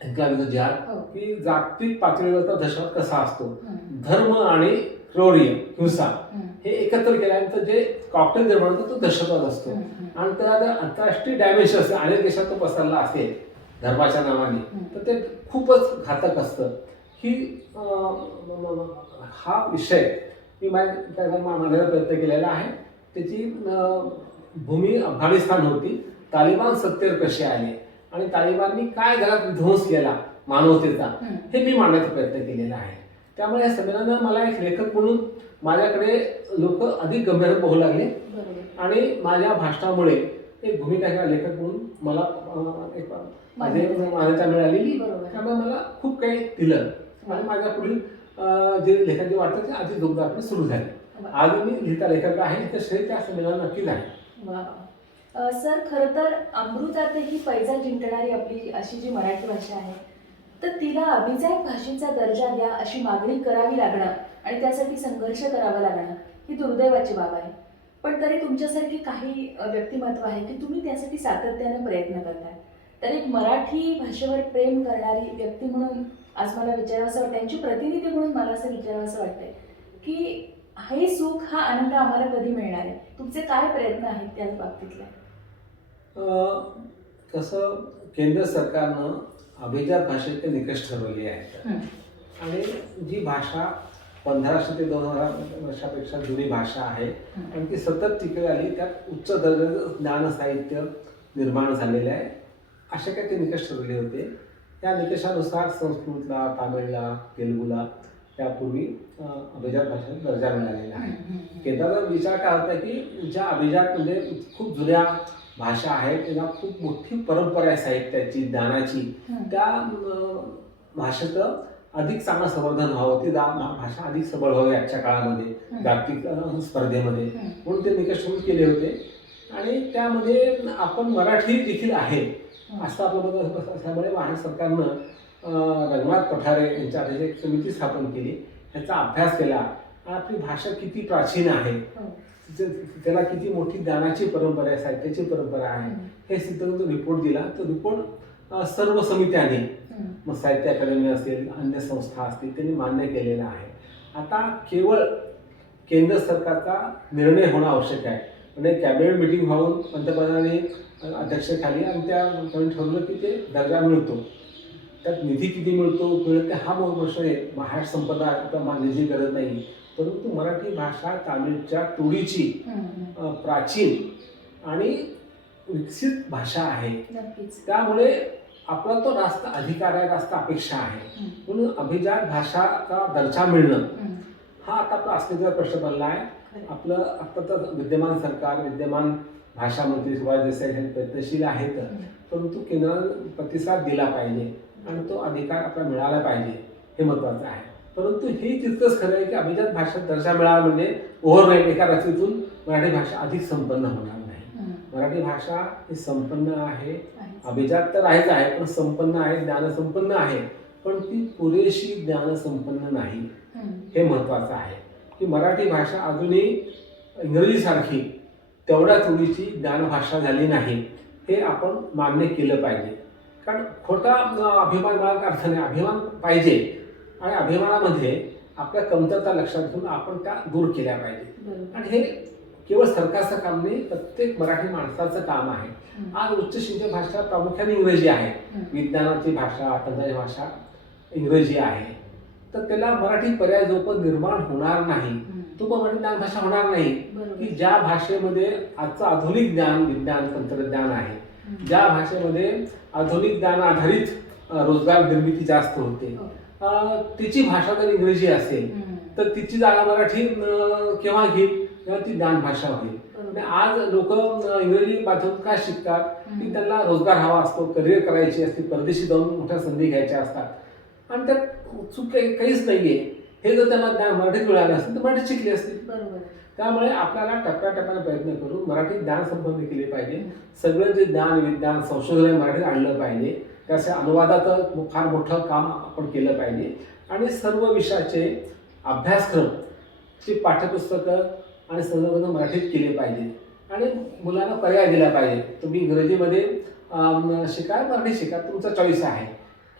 इस्लामी जिहाद, की जागतिक पातळीवरचा दहशतवाद कसा असतो, धर्म आणि क्रोर्य हिंसा हे एकत्र केल्यानंतर जे कॉकटेल निर्माण होतो तो दहशतवाद असतो. आणि त्याला जर आंतरराष्ट्रीय डायमेन्शन असेल, अनेक देशात तो पसरला असेल धर्माच्या नावाने, तर ते खूपच घातक असतं. ही हा विषय मी मांडण्याचा प्रयत्न केलेला आहे. त्याची भूमी अफगाणिस्तान होती. तालिबान सत्तेवर कसे आले आणि तालिबाननी काय घरात विध्वंस केला मानवतेचा, हे मी मांडण्याचा प्रयत्न केलेला आहे. त्यामुळे या संमेलनानं मला एक लेखक म्हणून माझ्याकडे लोक अधिक गंभीर पाहू लागले आणि माझ्या भाषणामुळे एक भूमिका घेणारा लेखक म्हणून मला एक मान्यता मिळालेली. त्यामुळे मला खूप काही दिलं आणि माझ्या पुढील जे लेखक वाटतं ते आधी जोरदारपणे सुरू झाले. आज मी लिहिता लेखक आहे, तर श्रेय त्या संमेलनाला नक्कीच आहे. सर, खरं तर अमृतातही पैजा जिंकणारी आपली अशी जी मराठी भाषा आहे, तर तिला अभिजात भाषेचा दर्जा द्या अशी मागणी करावी लागणं आणि त्यासाठी संघर्ष करावा लागणं ही दुर्दैवाची बाब आहे. पण तरी तुमच्यासारखी काही व्यक्तिमत्व आहे की तुम्ही त्यासाठी सातत्याने प्रयत्न करताय. तर एक मराठी भाषेवर प्रेम करणारी व्यक्ती म्हणून आज मला विचारावं असं वाटतं, त्यांची प्रतिनिधी म्हणून मला असं विचारावं असं वाटतंय की हे सुख, हा आनंद आम्हाला कधी मिळणार आहे? तुमचे काय प्रयत्न आहेत त्या बाबतीतले? कसं केंद्र सरकारनं अभिजात भाषेचे निकष ठरवले आहेत आणि जी भाषा 1500 ते 2000 वर्षापेक्षा जुनी भाषा आहे आणि ती सतत टिकत आली, त्यात उच्च दर्जाचं ज्ञान साहित्य निर्माण झालेलं आहे, असे काही ते निकष ठरवले होते. त्या निकषानुसार संस्कृतला, तामिळला, तेलुगूला त्यापूर्वी अभिजात भाषेचा दर्जा मिळालेला आहे. केंद्राचा विचार काय होता की ज्या अभिजात म्हणजे खूप जुन्या भाषा आहेत, त्यांना खूप मोठी परंपरा आहे साहित्याची, ज्ञानाची, त्या भाषेचं अधिक चांगलं संवर्धन व्हावं, ती भाषा अधिक सबळ व्हावी आजच्या काळामध्ये जागतिक स्पर्धेमध्ये, म्हणून ते निकष केले होते. आणि त्यामध्ये आपण मराठी देखील आहे असं आपलं मत असल्यामुळे महाराष्ट्र सरकारनं रंगनाथ पठारे यांच्या एक समिती स्थापन केली, ह्याचा अभ्यास केला. आपली भाषा किती प्राचीन आहे, त्याला किती मोठी ज्ञानाची परंपरा आहे, साहित्याची परंपरा आहे, हे सिद्ध करून रिपोर्ट दिला. तो रिपोर्ट सर्व समित्यांनी, मग साहित्य अकादमी असेल, अन्य संस्था असतील, त्यांनी मान्य केलेला आहे. आता केवळ केंद्र सरकारचा निर्णय होणं आवश्यक आहे. म्हणजे कॅबिनेट मिटिंग होऊन पंतप्रधानांनी अध्यक्षतेखाली आणि त्या ठरवलं की ते दर्जा मिळतो. त्यात निधी किती मिळतो मिळते हा मोठा प्रश्न आहे. महाराष्ट्र संपदा निधी गरज नाही, परंतु मराठी भाषा तामिळच्या टोळीची प्राचीन आणि विकसित भाषा आहे. त्यामुळे आपला तो रास्त अधिकार आहे, रास्त अपेक्षा आहे. म्हणून अभिजात भाषाचा दर्जा मिळणं हा आता आपला अस्तित्वाचा प्रश्न बनला आहे. आपलं आत्ताचं विद्यमान सरकार, विद्यमान भाषा मंत्री सुभाष देसाई हे प्रयत्नशील आहेत, परंतु केंद्राने प्रतिसाद दिला पाहिजे आणि तो अधिकार आपल्याला मिळाला पाहिजे, हे महत्त्वाचं आहे. परंतु हे तितकंच खरं आहे की अभिजात भाषेत दर्जा मिळाला म्हणजे ओव्हरनाईट एका रात्रीतून मराठी भाषा अधिक संपन्न होणार नाही. मराठी भाषा ही संपन्न आहे, अभिजात तर आहेच आहे, पण संपन्न आहे, ज्ञानसंपन्न आहे, पण ती पुरेशी ज्ञानसंपन्न नाही. हे महत्त्वाचं आहे की मराठी भाषा अजूनही इंग्रजीसारखी तेवढ्या थोडीची ज्ञानभाषा झाली नाही, हे आपण मान्य केलं पाहिजे. कारण खोटा अभिमान बाळगण्याचा अर्थ नाही. अभिमान पाहिजे आणि अभिमानामध्ये आपल्या कमतरता लक्षात घेऊन आपण त्या दूर केल्या पाहिजे. आणि हे केवळ सरकारचं काम नाही, प्रत्येक मराठी माणसाचं काम आहे. आज उच्च शिक्षण भाषा प्रामुख्याने इंग्रजी आहे. विज्ञानाची भाषा, तंत्राची भाषा इंग्रजी आहे. तर त्याला मराठी पर्याय जोपर्यंत निर्माण होणार नाही, तो मराठी ज्ञान भाषा होणार नाही. की ज्या भाषेमध्ये आजचं आधुनिक ज्ञान, विज्ञान, तंत्रज्ञान आहे, ज्या भाषेमध्ये आधुनिक ज्ञान आधारित रोजगार निर्मिती जास्त होते, तिची भाषा जर इंग्रजी असेल तर तिची जागा मराठी केव्हा घेईल, तेव्हा ती ज्ञान भाषा होईल. आज लोक इंग्रजी माध्यमात काय शिकतात की त्यांना रोजगार हवा असतो, करिअर करायची असते, परदेशी जाऊन मोठ्या संधी घ्यायच्या असतात आणि त्यात चूक काहीच नाहीये. हे जर त्यांना ज्ञान मराठीत मिळालं असतं तर मराठी शिकले असतील. त्यामुळे आपल्याला टप्प्याटप्प्याने प्रयत्न करून मराठी ज्ञान संपन्न केले पाहिजे. सगळं जे ज्ञान, विज्ञान, संशोधन मराठीत आणलं पाहिजे. त्याच्या अनुवादाचं फार मोठं काम आपण केलं पाहिजे आणि सर्व विषयाचे अभ्यासक्रम ची पाठ्यपुस्तकं आणि संलग्न मराठीत केले पाहिजे आणि मुलांना पर्याय दिला पाहिजे. तुम्ही इंग्रजीमध्ये शिका, मराठी शिका, तुमचा चॉईस आहे,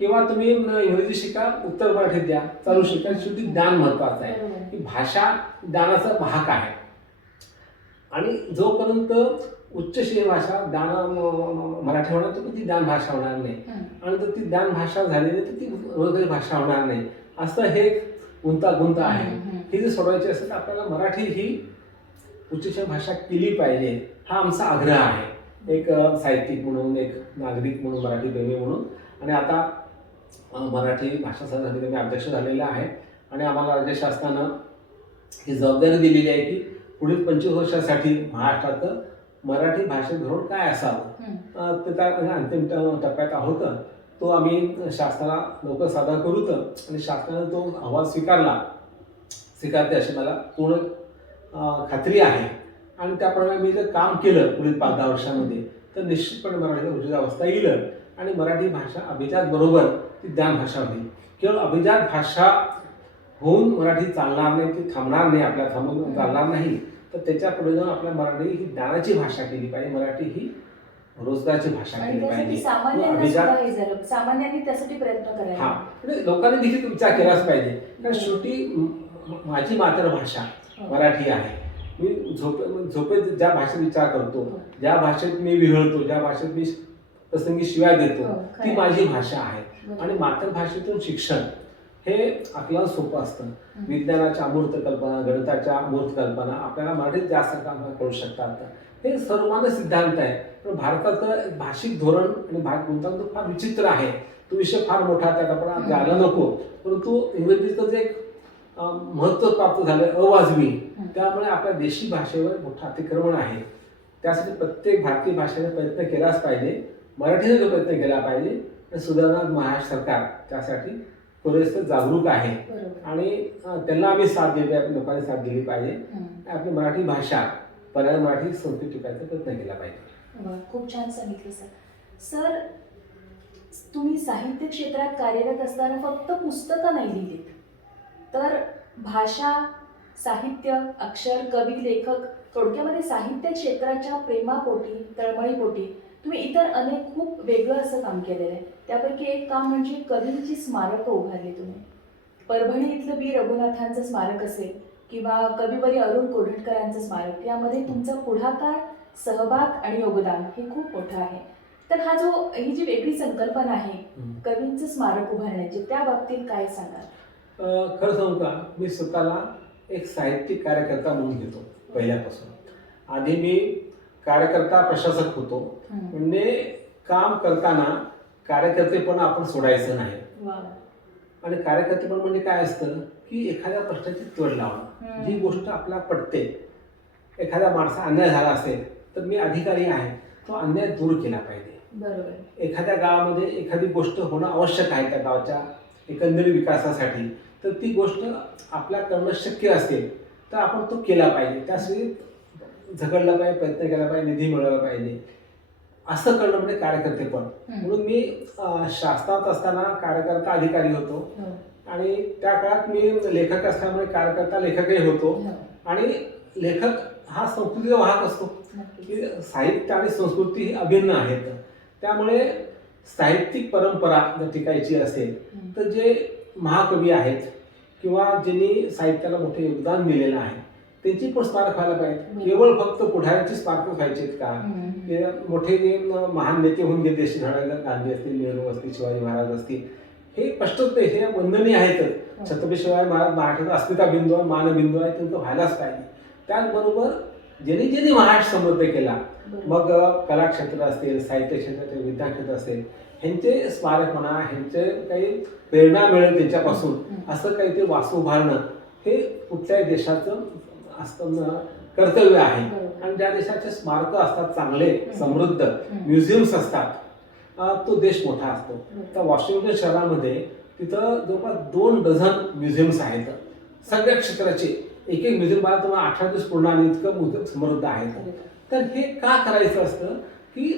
किंवा तुम्ही इंग्रजी शिका, उत्तर मराठीत द्या, चालू शिका. शेवटी ज्ञान महत्त्वाचं आहे की भाषा ज्ञानाचा महाक आहे आणि जोपर्यंत उच्च शिक्षण भाषा ज्ञान मराठी होणार तर ती ज्ञान भाषा होणार नाही आणि जर ती ज्ञान भाषा झाली नाही तर ती रोजगारी भाषा होणार नाही. असं हे गुंतागुंत आहे. ही जर सोडवायची असेल तर आपल्याला मराठी ही उच्च शिक्षण भाषा केली पाहिजे, हा आमचा आग्रह आहे. एक साहित्यिक म्हणून, एक नागरिक म्हणून, मराठी प्रेमी म्हणून. आणि आता मराठी भाषा संघामध्ये मी अध्यक्ष झालेला आहे आणि आम्हाला राज्य शासनानं ही जबाबदारी दिलेली आहे की पुढील 25 वर्षासाठी महाराष्ट्रात मराठी भाषेत धोरण काय असावं, त्याचा अंतिम टप्प्यात आहोत. तो आम्ही शासनाला लवकर सादर करूत आणि शासनाने तो अहवाल स्वीकारते अशी मला पूर्ण खात्री आहे. आणि त्याप्रमाणे मी जर काम केलं पुढील 5-10 वर्षामध्ये तर निश्चितपणे मराठीला उज्ज्वल अवस्था येईल आणि मराठी भाषा अभिजात बरोबर ती ज्ञान भाषा होईल. केवळ अभिजात भाषा होऊन मराठी चालणार नाही, ती थांबणार नाही, आपल्या थांबून चालणार नाही. तर त्याच्या पुढे जाऊन आपल्या मराठी ही ज्ञानाची भाषा केली पाहिजे, मराठी ही रोजगाराची भाषा केली पाहिजे. सामान्यांनी त्यासाठी प्रयत्न करायला. हा, म्हणजे लोकांनी देखील विचार केलाच पाहिजे. कारण शेवटी माझी मातृभाषा मराठी आहे. मी झोपेत ज्या भाषेत विचार करतो, ज्या भाषेत मी विहळतो, ज्या भाषेत मी प्रसंगी शिवाय देतो, ती माझी भाषा आहे. आणि मातृभाषेतून शिक्षण हे आपल्याला सोपं असतं. विज्ञानाच्या अमूर्त कल्पना, गणिताच्या अमूर्त कल्पना आपल्याला मराठीत जास्त कळू शकतात. हे सर्वमान्य सिद्धांत आहे. पण भारताचं भाषिक धोरण आणि गुंतागुंत फार विचित्र आहे. तो विषय फार मोठा, त्यात आपण जायला नको. परंतु इंग्रजीचं जे एक महत्त्व प्राप्त झालं अवाजवी, त्यामुळे आपल्या देशी भाषेवर मोठं अतिक्रमण आहे. त्यासाठी प्रत्येक भारतीय भाषेने प्रयत्न केलाच पाहिजे, मराठीने जो प्रयत्न केला पाहिजे. आणि सुधारणा महाराष्ट्र सरकार त्यासाठी पुरेसं जागरूक आहे आणि त्यांना आम्ही साथ दिली, आपल्या लोकांनी साथ दिली पाहिजे. आपली मराठी भाषा, पर्याय मराठी संस्कृती टिकायचा प्रयत्न केला पाहिजे. खूप छान सांगितलं सर. तुम्ही साहित्य क्षेत्रात कार्यरत असताना फक्त पुस्तकं नाही लिहिलीत, तर भाषा, साहित्य, अक्षर, कवी, लेखक, थोडक्यामध्ये साहित्य क्षेत्राच्या प्रेमापोटी, तळमळीपोटी तुम्ही इतर अनेक खूप वेगळं असं काम केलेलं आहे. त्यापैकी एक काम म्हणजे कवींची स्मारकं उभारली तुम्ही. परभणी इथलं बी रघुनाथांचं स्मारक असेल किंवा कविवर्य अरुण कोढटकरांचं स्मारक, यामध्ये तुमचा पुढाकार, सहभाग आणि योगदान हे खूप मोठं आहे. तर ही जी वेगळी संकल्पना आहे कवींचं स्मारक उभारण्याची, त्या बाबतीत काय सांगाल? खरं सांगू का, मी स्वतःला एक साहित्यिक कार्यकर्ता म्हणून घेतो पहिल्यापासून. आधी मी कार्यकर्ता प्रशासक होतो. म्हणजे काम करताना कार्यकर्तेपण आपण सोडायचं नाही. आणि कार्यकर्तेपण म्हणजे काय असतं की एखाद्या प्रश्नाची तोड लावणं, जी गोष्ट आपल्याला पटते. एखाद्या माणसा अन्याय झाला असेल तर मी अधिकारी आहे, तो अन्याय दूर केला पाहिजे. एखाद्या गावामध्ये एखादी गोष्ट होणं आवश्यक आहे, त्या गावाच्या एकंदरीत विकासासाठी तर ती गोष्ट आपल्याकडनं शक्य असेल तर आपण तो केला पाहिजे. त्यासाठी झगडलं पाहिजे, प्रयत्न केला पाहिजे, निधी मिळवला पाहिजे. असं करणं म्हणजे कार्यकर्तेपण. म्हणून मी शासनात असताना कार्यकर्ता अधिकारी होतो हो. आणि त्या काळात मी लेखक असल्यामुळे कार्यकर्ता लेखकही होतो. हो. आणि लेखक हा संस्कृतीचा वाहक असतो नक्कीच. की साहित्य आणि संस्कृती ही अभिन्न आहेत. त्यामुळे साहित्यिक परंपरा जर टिकायची असेल तर जे महाकवी आहेत किंवा ज्यांनी साहित्याला मोठे योगदान दिलेलं आहे त्यांची पण स्मारक व्हायला पाहिजे. केवळ फक्त पुढाऱ्यांची स्मारक व्हायची का? ते मोठे जे महान नेते होऊन गेले, देश घडवायला गांधी असतील, नेहरू असतील, शिवाजी महाराज असतील, हे स्पष्टच नाही, हे वंदनीय आहेतच. छत्रपती शिवाजी महाराज महाराष्ट्राचा अस्मिता बिंदू आहे, मानबिंदू आहे, त्यांचं व्हायलाच पाहिजे. त्याचबरोबर ज्यांनी ज्यांनी महाराष्ट्र समृद्ध केला, मग कला क्षेत्र असेल, साहित्य क्षेत्र असेल, विज्ञान क्षेत्र असेल, ह्यांचे स्मारक म्हणा, ह्यांचे काही प्रेरणा मिळेल त्यांच्यापासून असं काहीतरी वास्तू उभारणं हे कुठल्याही देशाचं असतं कर्तव्य आहे. आणि ज्या देशाचे स्मारक असतात चांगले समृद्ध, म्युझियम्स असतात, तो देश मोठा असतो. तर वॉशिंग्टन शहरामध्ये तिथं जवळपास 2 डझन म्युझियम्स आहेत सगळ्या क्षेत्राचे. एक एक म्युझियम मला तुम्हाला 18 दिवस पूर्ण आणि इतकं म्युझियम समृद्ध आहेत. तर हे का करायचं असतं की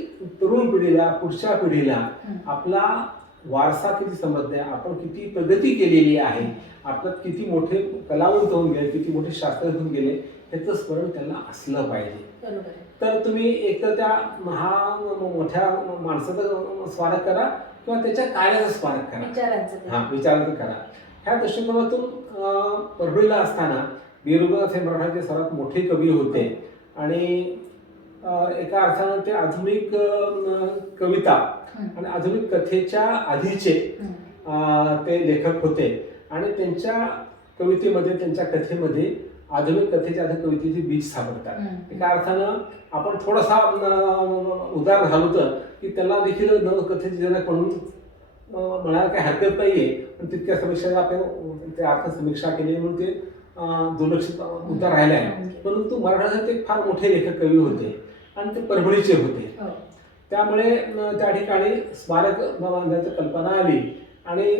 तरुण पिढीला, पुढच्या पिढीला आपला वारसा किती समृद्ध आहे, आपण किती प्रगती केलेली आहे, आपल्यात किती मोठे कलावंत होऊन गेले, किती मोठे शास्त्रज्ञ होऊन गेले, ह्याचं स्मरण त्यांना असलं पाहिजे. तर तुम्ही एकतर त्या मोठ्या माणसाचं स्मारक करा किंवा त्याच्या कार्याचं स्मारक करा, विचारांचं करा. ह्या दृष्टिकोनातून परभणीला असताना बिरुगनाथ हे मराठाचे सर्वात मोठे कवी होते आणि एका अर्थानं ते आधुनिक कविता आणि आधुनिक कथेच्या आधीचे ते लेखक होते. आणि त्यांच्या कवितेमध्ये, त्यांच्या कथेमध्ये आधुनिक कथेच्या आधी कवितेची बीज सापडतात. एका अर्थानं आपण थोडासा उदाहरण घालवतं की त्याला देखील नवकथेचे जनक म्हणून म्हणायला काही हरकत नाहीये, पण तितक्या समीक्षा आपण ते अर्थ समीक्षा केली म्हणून ते दुर्लक्षित मुद्दा राहिला आहे. परंतु मराठाचे ते फार मोठे लेखक कवी होते आणि ते परभणीचे होते. त्यामुळे त्या ठिकाणी स्मारक बांधण्याची कल्पना आली आणि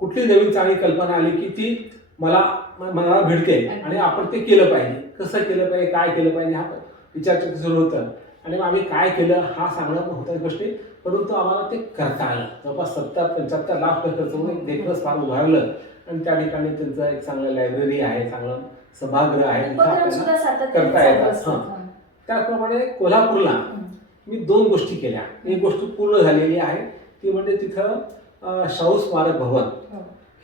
कुठली नवीन चांगली कल्पना आली की ती मनाला भिडते आणि आपण ते केलं पाहिजे. कसं केलं पाहिजे, काय केलं पाहिजे, हा विचारचर्चा सुरू होतं. आणि आम्ही काय केलं हा सांगणं होत्या गोष्टी, परंतु आम्हाला ते करता आलं. जवळपास 70-75 लाख खर्च करून एक देखणं स्मारक उभारलं आणि त्या ठिकाणी त्यांचं एक चांगलं लायब्ररी आहे, चांगलं सभागृह आहे, करता येतात. त्याचप्रमाणे कोल्हापूरला मी 2 गोष्टी केल्या. एक गोष्ट पूर्ण झालेली आहे ती म्हणजे तिथं शाहू स्मारक भवन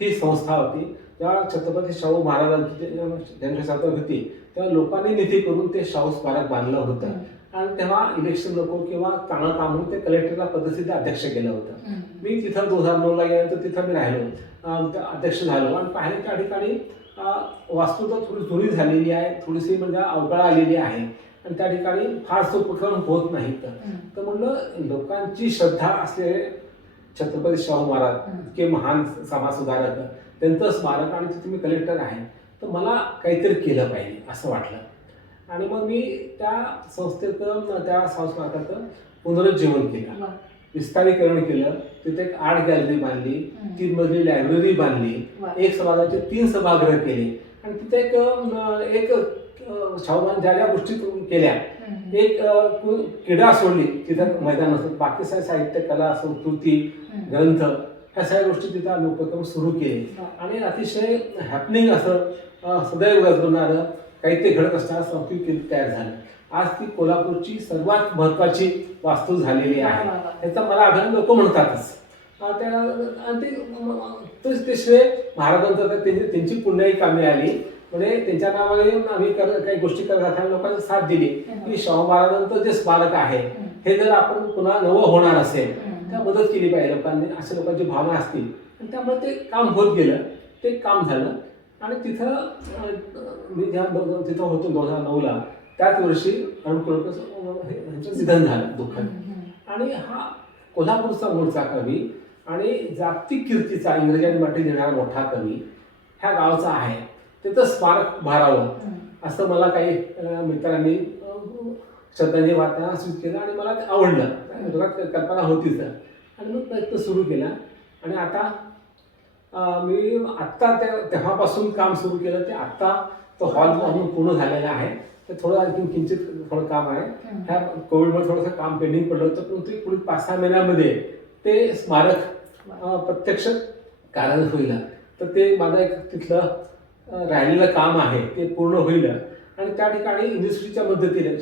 ही संस्था होती. जेव्हा छत्रपती शाहू महाराजांची जन्मशताब्दी होती तेव्हा लोकांनी निधी करून ते शाहू स्मारक बांधलं होतं. आणि तेव्हा इलेक्शन नको किंवा चांगलं काम म्हणून ते कलेक्टरला पद्धतीने अध्यक्ष केलं होतं. मी तिथं 2009ला गेल्यानंतर तिथं मी राहिलो, अध्यक्ष झालो आणि पाहिले त्या ठिकाणी वास्तू तर थोडी जुनी झालेली आहे, थोडीशी म्हणजे अवकाळा आलेली आहे आणि त्या ठिकाणी फारसं उपक्रम होत नाहीत. तर म्हणलं लोकांची श्रद्धा असलेले छत्रपती शाहू महाराज इतके महान समाजसुधारक, त्यांचं स्मारक आणि तिथे मी कलेक्टर आहे, तर मला काहीतरी केलं पाहिजे असं वाटलं. आणि मग मी त्या संस्थेचं, त्या स्मारकाचं पुनरुज्जीवन केलं, विस्तारीकरण केलं. तिथे एक आर्ट गॅलरी बांधली, 3 मजली लायब्ररी बांधली, एक सभागृहाचे 3 सभागृह केले आणि तिथे एक शाहूमान ज्या ज्या गोष्टी केल्या, एक क्रीडा सोडली तिथं मैदान असत, बाकी साहित्य, कला, संस्कृती, ग्रंथ ह्या सगळ्या गोष्टी तिथं आम्ही उपक्रम सुरू केले. आणि अतिशय हॅपनिंग असं सदैव गजबणारं काही ते घडत असताना संस्कृती तयार झालं. आज ती कोल्हापूरची सर्वात महत्त्वाची वास्तू झालेली आहे. याचा मला अभिमान लोक म्हणतातच. ते श्रेय महाराजांचं, त्यांची पुण्याही कामे आली. म्हणजे त्यांच्या नावाने आम्ही काही गोष्टी करत असताना लोकांनी साथ दिली की शाहू महाराजांचं जे स्मारक आहे हे जर आपण पुन्हा नवं होणार असेल त्या मदत केली पाहिजे लोकांनी, अशा लोकांची भावना असतील. आणि त्यामुळे ते काम होत गेलं, ते काम झालं. आणि तिथं मी ज्या तिथं होतो 2009ला त्याच वर्षी अरुण कोळकर यांचं निधन झालं दुःखद. आणि हा कोल्हापूरचा मूळचा कवी आणि जागतिक कीर्तीचा इंग्रजी आणि मराठी देणारा मोठा कवी ह्या गावचा आहे, त्याचं स्मारक उभारावं असं मला काही मित्रांनी श्रद्धांजली वाटताना सूचित केलं आणि मला ते आवडलं. कल्पना होतीच आणि मग प्रयत्न सुरू केला. आणि आता मी आत्ता तेव्हापासून काम सुरू केलं ते आत्ता तो हॉल म्हणून पूर्ण झालेला आहे. तर थोडं आणखी किंचित थोडं काम आहे. ह्या कोविडमुळे थोडंसं काम पेंडिंग पडलं होतं, परंतु पुढील 5-6 महिन्यामध्ये ते स्मारक प्रत्यक्ष कार्यान्वित होईल. तर ते माझं एक तिथलं राहिलेलं काम आहे ते पूर्ण होईल आणि त्या ठिकाणी इंडस्ट्रीच्या मदतीने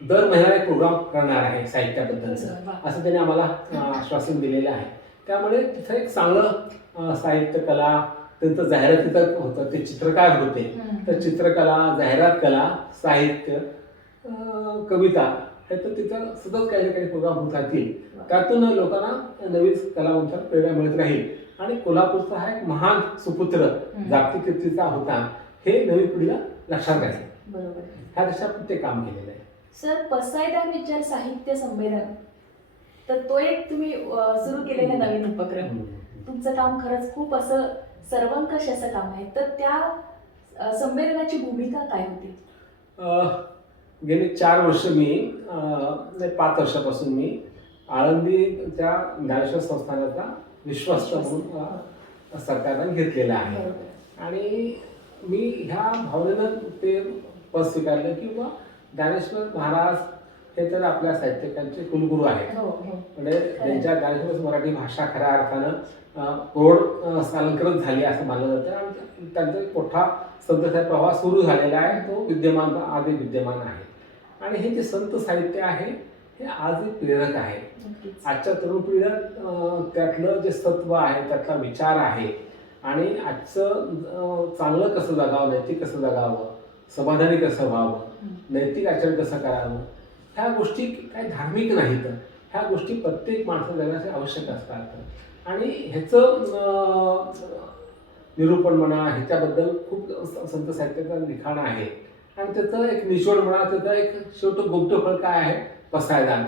दर महिन्याला एक प्रोग्राम करणार आहे साहित्याबद्दलचं, असं त्यांनी आम्हाला आश्वासन दिलेलं आहे. त्यामुळे तिथं एक चांगलं साहित्य कला, त्यांचं जाहिरात तिथं होतं, ते चित्रकार होते. तर चित्रकला, जाहिरात कला, साहित्य, कविता हे तर तिथं सतत काही ना काही प्रोग्राम होत राहतील. त्यातून लोकांना नवीन कलावंतांना प्रेरणा मिळत राहील आणि कोल्हापूरचा हा एक महान सुपुत्र जागतिक कीर्तीचा होता हे नवीन पिढीला लक्षात राहील. बरोबर. ह्या दिशेत ते काम केलेलं आहे. सर, पसायदान विचार साहित्य संमेलन, तर तो एक तुम्ही सुरू केलेला नवीन उपक्रम. तुमचं काम खरंच खूप असं सर्वंकष असं काम आहे. तर त्या संमेलनाची भूमिका काय होती? गेली 4 वर्ष मी 5 वर्षापासून मी आळंदी त्या ज्ञानेश्वर संस्थानाचा विश्वस्त म्हणून सरकारने घेतलेला आहे. आणि मी ह्या भावनेनं ते पद स्वीकारलं की बाबा ज्ञानेश्वर महाराज हे तर आपल्या साहित्यिकांचे कुलगुरू आहेत. म्हणजे त्यांच्या ज्ञानेश्वर मराठी भाषा खऱ्या अर्थानं प्रौढ अलंकृत झाली असं मानलं जातं आणि त्यांचा एक मोठा संतसाहित्य प्रवाह सुरू झालेला आहे, तो विद्यमान आधी विद्यमान आहे. आणि हे जे संत साहित्य आहे हे आजही प्रेरक आहे. आजच्या तरुण पिढीला त्यातलं जे सत्व आहे, त्यातला विचार आहे आणि आजचं चांगलं कसं जगावं, नैतिक कसं जगावं, समाधानी कसं व्हावं, नैतिक आचरण कसं करावं, ह्या गोष्टी काही धार्मिक नाहीत. ह्या गोष्टी प्रत्येक माणसाला जगण्यासाठी आवश्यक असतात आणि ह्याचं निरूपण म्हणा, ह्याच्याबद्दल खूप संत साहित्याचं लिखाण आहे आणि त्याचं एक निचोड म्हणा, त्याचं एक शेवट गुप्तफळ काय आहे, पसायदान.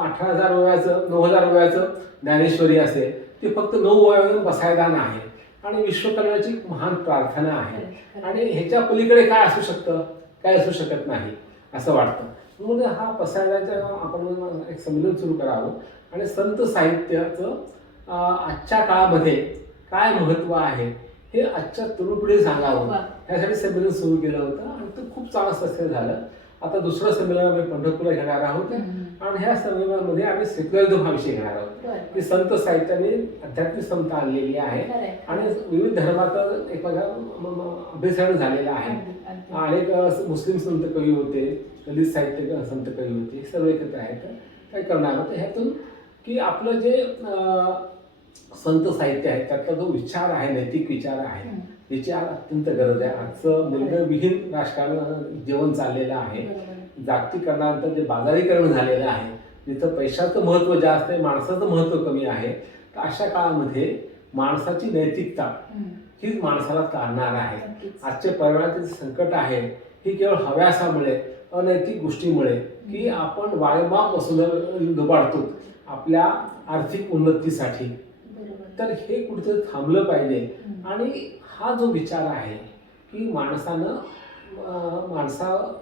18,000 ओव्याचं ज्ञानेश्वरी असेल, ती फक्त 9 ओव्यावरून पसायदान आहे आणि विश्वकल्याणाची महान प्रार्थना आहे आणि ह्याच्या पलीकडे काय असू शकतं, काय असू शकत नाही असं वाटतं. म्हणून हा पसायदानचा आपण एक संमेलन सुरू करावं आणि संत साहित्याचं आजच्या काळामध्ये काय महत्त्व आहे हे आजच्या तरुण पिढीला सांगावं, यासाठी संमेलन सुरू केलं होतं आणि ते खूप चांगलं सक्सेस झालं. आता दुसरं संमेलन आम्ही पंढरपूरला घेणार आहोत आणि ह्या संमेलनामध्ये आम्ही सेक्युलरिझम हा विषय घेणार आहोत की संत साहित्याने आध्यात्मिक समता आणलेली आहे आणि विविध धर्माचं एक अभिसरण झालेलं आहे. अनेक मुस्लिम संत कवी होते, दलित साहित्य संत कवी होते, सर्व एकत्र आहेत. काय करणार होतं ह्यातून की आपलं जे संत साहित्य आहे त्यातला जो विचार आहे, नैतिक विचार आहे, याची आज अत्यंत गरज आहे. आजचं मूल्यविहीन राजकारण जीवन चाललेलं आहे. जागतिकीकरणानंतर जे बाजारीकरण झालेलं आहे, जिथं पैशाचं महत्त्व जास्त आहे, माणसाचं महत्त्व कमी आहे. तर अशा काळामध्ये माणसाची नैतिकता हीच माणसाला तारणार आहे. आजचे पर्यावरणाचे संकट आहे ही केवळ हव्यासामुळे, अनैतिक गोष्टीमुळे की आपण वारेमाप वसुंधरा दुबाडतो आपल्या आर्थिक उन्नतीसाठी. तर हे कुठेतरी थांबलं पाहिजे आणि हा जो विचार आहे की माणसाची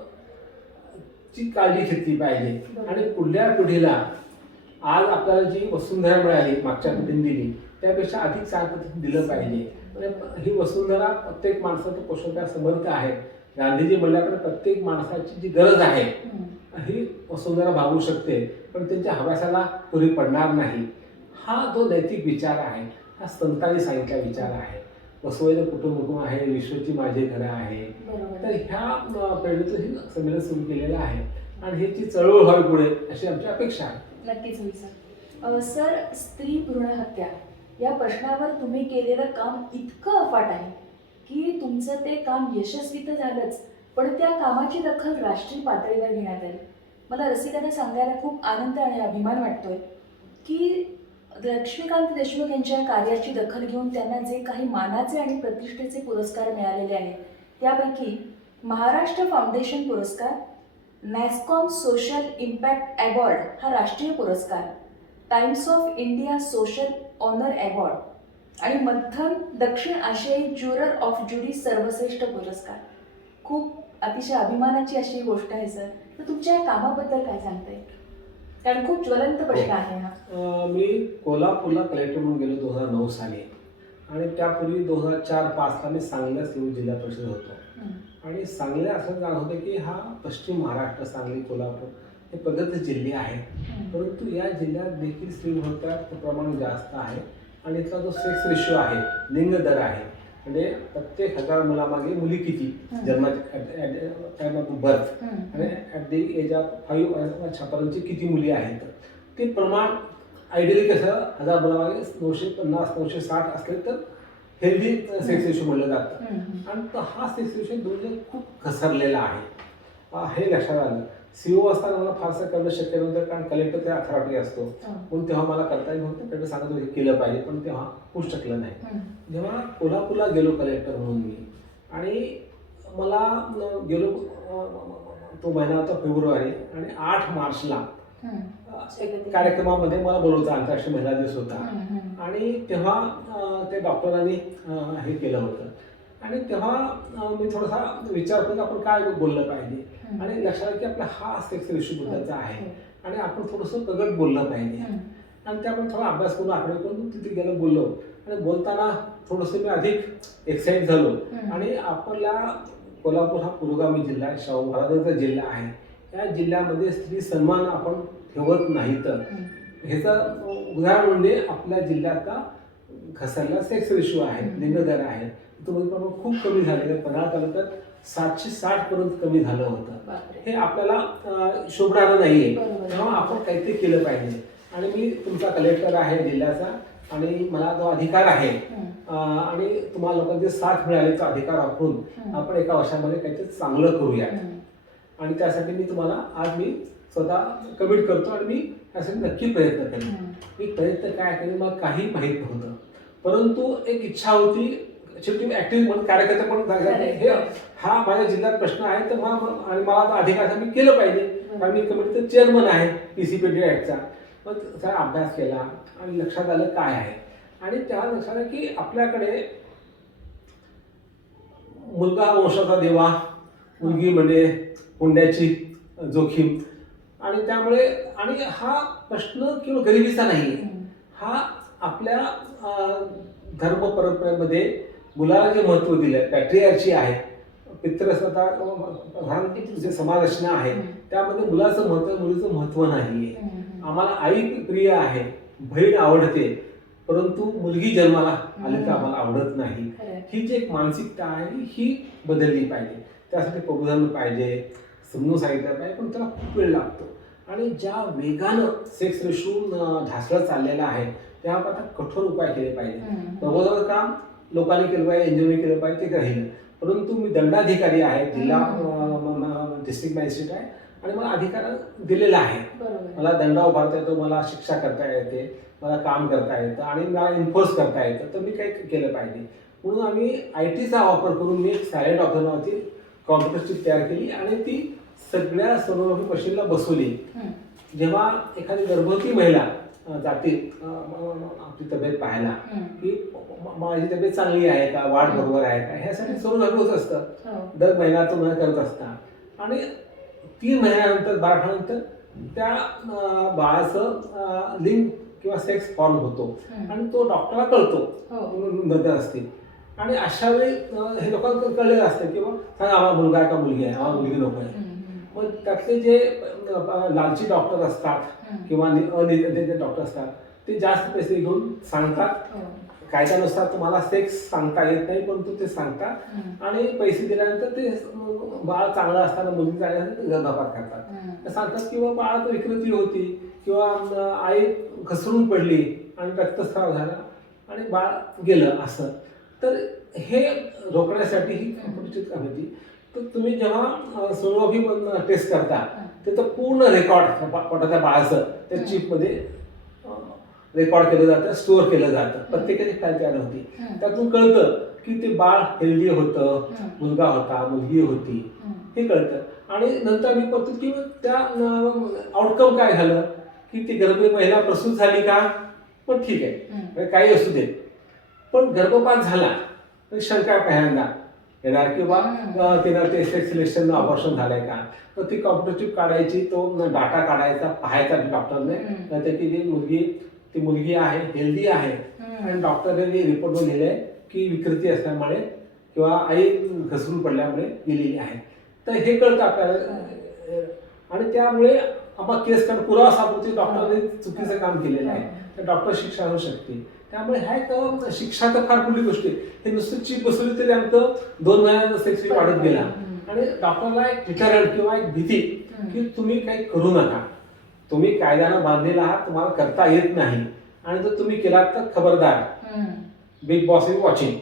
काळजी घेतली पाहिजे आणि पुढल्या पिढीला आज आपल्याला जी वसुंधरा मिळाली, मागच्या पिढीने दिली त्यापेक्षा अधिक चांगलं दिलं पाहिजे. ही वसुंधरा प्रत्येक माणसाचं पोषणाला समर्थ आहे. गांधीजी म्हणल्याकडे प्रत्येक माणसाची जी गरज आहे ही वसुंधरा भागू शकते, पण त्यांच्या हव्यासाला पुरी पडणार नाही. हा जो नैतिक विचार आहे हा संतांनी सांगितलेला विचार आहे. वसुधैव कुटुंबकम आहे, विश्वची माझे घर आहे. तर ह्या प्रेरणेतून हे संमेलन सुरू केलेलं आहे आणि ह्याची चळवळ व्हावी पुढे अशी आमची अपेक्षा आहे. नक्कीच होईल सर. सर, स्त्री भ्रूण हत्या या प्रश्नावर तुम्ही केलेलं काम इतकं अफाट आहे की तुमचं ते काम यशस्वी तर झालंच, पण त्या कामाची दखल राष्ट्रीय पातळीवर घेण्यात आली. मला रसिकांना सांगायला खूप आनंद आणि अभिमान वाटतोय की लक्ष्मीकांत देशमुख यांच्या कार्याची दखल घेऊन त्यांना जे काही मानाचे आणि प्रतिष्ठेचे पुरस्कार मिळालेले आहेत त्यापैकी महाराष्ट्र फाउंडेशन पुरस्कार, नॅस्कॉम सोशल इम्पॅक्ट अवॉर्ड हा राष्ट्रीय पुरस्कार, Times of India social honour award आणि मध्यम दक्षिण आशियाई ज्युरर ऑफ ज्युरी सर्वश्रेष्ठ पुरस्कार. खूप अतिशय अभिमानाची अशी गोष्ट आहे सर. तर तुमच्या या कामाबद्दल काय सांगता येईल? कारण खूप ज्वलंत प्रश्न आहे हा. मी कोल्हापूरला कलेक्टर म्हणून गेलो 2009 साली आणि त्यापूर्वी 2004-05ला मी सांगलीला सिव्हिल जिल्हा परिषद होतो. आणि सांगली असं जाणवत होतं की हा पश्चिम महाराष्ट्र, सांगली, कोल्हापूर हे प्रगत जिल्हे आहेत, परंतु या जिल्ह्यात देखील स्त्री भ्रूणहत्याचं प्रमाण जास्त आहे. आणि इथला जो सेक्स रेशो आहे, लिंग दर आहे, म्हणजे प्रत्येक 1000 मुलामागे मुली किती जन्मात टाइम ऑफ बर्थ आणि ॲट दी एज ऑफ 5 वर्षापर्यंतची किती मुली आहेत, ते प्रमाण आयडियली कसं 1000 मुलामागे 950-960 असले तर हेल्दी सेक्स रेशो म्हणलं जातं. आणि तो हा सेक्स रेशो दोन्ही खूप घसरलेला आहे, हे लक्षात आलं. सीओ असताना मला फारसं करणं शक्य नव्हतं, कारण कलेक्टर त्या अथॉरिटी असतो म्हणून तेव्हा मला करता येत नव्हतं. कलेक्टर सांगत होते केलं पाहिजे, पण तेव्हा होऊ शकलं नाही. जेव्हा कोल्हापूरला गेलो कलेक्टर म्हणून मी, आणि मला गेलो तो महिना होता फेब्रुवारी, आणि 8 मार्चला कार्यक्रमामध्ये मला बोलवतं, आंतरराष्ट्रीय महिला दिवस होता. आणि तेव्हा ते डॉक्टरांनी हे केलं होतं. आणि तेव्हा मी थोडासा विचार करून आपण काय बोललं पाहिजे, आणि लक्षात आलं की आपला हा सेक्स रेशो बद्दलचा आहे आणि आपण थोडंसं प्रगत बोललं पाहिजे. आणि ते आपण थोडा अभ्यास करून आकडे करून तिथे गेलो, बोललो. आणि बोलताना थोडंसं मी अधिक एक्साइट झालो. आणि आपला कोल्हापूर हा पुरोगामी जिल्हा आहे, शाहू महाराजांचा जिल्हा आहे. या जिल्ह्यामध्ये स्त्री सन्मान आपण ठेवत नाही. तर ह्याचं उदाहरण म्हणजे आपल्या जिल्ह्याचा घसरला सेक्स रेशो आहे, लिंग दर आहे, तो प्रमाण खूप कमी झालेलं. पन्हाळा तालुक्यात 760 पर्यंत कमी झालं होतं. हे आपल्याला शोभणारं नाहीये, तेव्हा आपण काहीतरी केलं पाहिजे. आणि मी तुमचा कलेक्टर आहे जिल्ह्याचा, आणि मला जो अधिकार आहे, आणि तुम्हाला लोकांचे साथ मिळाले तो अधिकार वापरून आपण एका वर्षामध्ये काहीतरी चांगलं करूया. आणि त्यासाठी मी तुम्हाला आज मी स्वतः कमिट करतो, आणि मी त्यासाठी नक्की प्रयत्न करेन. मी प्रयत्न काय करेन मला काही माहीत नव्हतं, परंतु एक इच्छा होती. शेवटी ऍक्टिव्ह म्हणून कार्यकर्ता पण हे हा माझ्या जिल्ह्यात प्रश्न आहे, तर आणि मला तो अधिकार मी केलं पाहिजे, कारण मी कमिटीचं चेअरमन आहे PCPD ॲक्टचा. मग त्याचा अभ्यास केला आणि लक्षात आलं काय आहे. आणि त्या लक्षात आलं की आपल्याकडे मुलगा वंशाचा देवा, मुलगी म्हणजे हुंड्याची जोखीम, आणि त्यामुळे आणि हा प्रश्न केवळ गरिबीचा नाही, हा आपल्या धर्म परंपरेमध्ये मुलाला जे महत्त्व दिलं पॅट्रियार्ची आहे, पितृसत्ता जे समाजरचना आहे, त्यामध्ये मुलाचं महत्त्व मुलीचं महत्त्व नाही आहे. आम्हाला आई प्रिय आहे, बहीण आवडते, परंतु मुलगी जन्माला आली तर आम्हाला आवडत नाही. ही जी एक मानसिकता आहे ही बदलली पाहिजे. त्यासाठी प्रबोधन पाहिजे, समजून सांगितलं पाहिजे, पण त्याला खूप वेळ लागतो. आणि ज्या वेगानं सेक्स रेशो ढासळत चाललेला आहे, त्यावर आता कठोर उपाय केले पाहिजे. प्रबोधन काम लोकांनी केलं पाहिजे, एनजीओनी केलं पाहिजे, ते राहिलं. परंतु मी दंडाधिकारी आहे, जिल्हा डिस्ट्रिक्ट मॅजिस्ट्रेट आहे, आणि मला अधिकार दिलेला आहे. मला दंड उभारता येतो, मला शिक्षा करता येते, मला काम करता येतं, आणि मला इन्फोर्स करता येतं. तर मी काही केलं पाहिजे. म्हणून आम्ही ITचा वापर करून मी एक सायलेंट ऑब्झर्वर नावाची कॉम्प्युटर चिप तयार केली, आणि ती सगळ्या सोनोग्राफी मशीनला बसवली. जेव्हा एखादी गर्भवती महिला जाते आपली तब्येत पाहायला की माझी तब्येत चांगली आहे का, वाढ बरोबर आहे का, ह्यासाठी सोनोग्राफी होत असतं. दर महिन्यातून करत असतात. आणि 3 महिन्यानंतर 12 आठवड्यानंतर त्या बाळाचं लिंग किंवा सेक्स फॉर्म होतो, आणि तो डॉक्टरला कळतो, नजर असते. आणि अशा वेळी हे लोकांना कळलेलं असतं की सांगा आम्हाला मुलगा आहे का मुलगी आहे, आम्हाला मुलगी नको आहे. मग त्यातले जे लालची डॉक्टर असतात किंवा अनिर्णित डॉक्टर असतात, ते जास्त पैसे घेऊन सांगतात. कायद्यानुसार तुम्हाला सेक्स सांगता येत नाही, परंतु ते सांगतात, आणि पैसे दिल्यानंतर ते बाळ चांगलं असताना मुलगी चांगली गर्भपात करतात. सांगतात किंवा बाळात विकृती होती, किंवा आई घसरून पडली आणि रक्तस्राव झाला आणि बाळ गेलं असं. तर हे रोखण्यासाठी ही कॉम्पिटिटिव्ह कमिटी. तर तुम्ही जेव्हा सोनोग्राफी टेस्ट करता, त्याचं पूर्ण रेकॉर्ड पोटाच्या बाळाचं त्या चिपमध्ये रेकॉर्ड केलं जातं, स्टोअर केलं जातं. प्रत्येकाची फाईल तयार होती. त्यातून कळतं की ते बाळ हेल्दी होतं, मुलगा होता, मुलगी होती, हे कळतं. आणि नंतर आम्ही बघतो की त्या आउटकम काय झालं, की ती गर्भवती महिला प्रसूत झाली का, पण ठीक आहे, काही असू देत. पण गर्भपात झाला, शंका पहिल्यांदा येणार किंवा तिनं ते सेक्स सिलेक्शन ऑपरेशन झालंय का, तर ती कॉम्प्युटर चिप काढायची, तो डाटा काढायचा, पाहायचा डॉक्टरने त्याची ती मुलगी आहे हेल्दी आहे आणि डॉक्टरने रिपोर्टवर लिहिलंय की विकृती असल्यामुळे किंवा आई घसरून पडल्यामुळे गेलेली आहे. तर हे कळतं आपल्याला आणि त्यामुळे आपण केस करून पुरावा सापडतो डॉक्टरने चुकीचं काम केलेलं आहे, तर डॉक्टर शिक्षा होऊ शकते. त्यामुळे ह्या एक शिक्षा तर फार मोठी गोष्ट आहे. हे नुसतं चिप बसवली तरी आमचं 2 महिन्याचा सेक्स वाढत गेला आणि डॉक्टरला एक डिटरंट किंवा एक भीती की तुम्ही काही करू नका, तुम्ही कायद्यानं बांधलेला आहात, तुम्हाला करता येत नाही आणि जर तुम्ही केलात तर खबरदार, बिग बॉस इज वॉचिंग.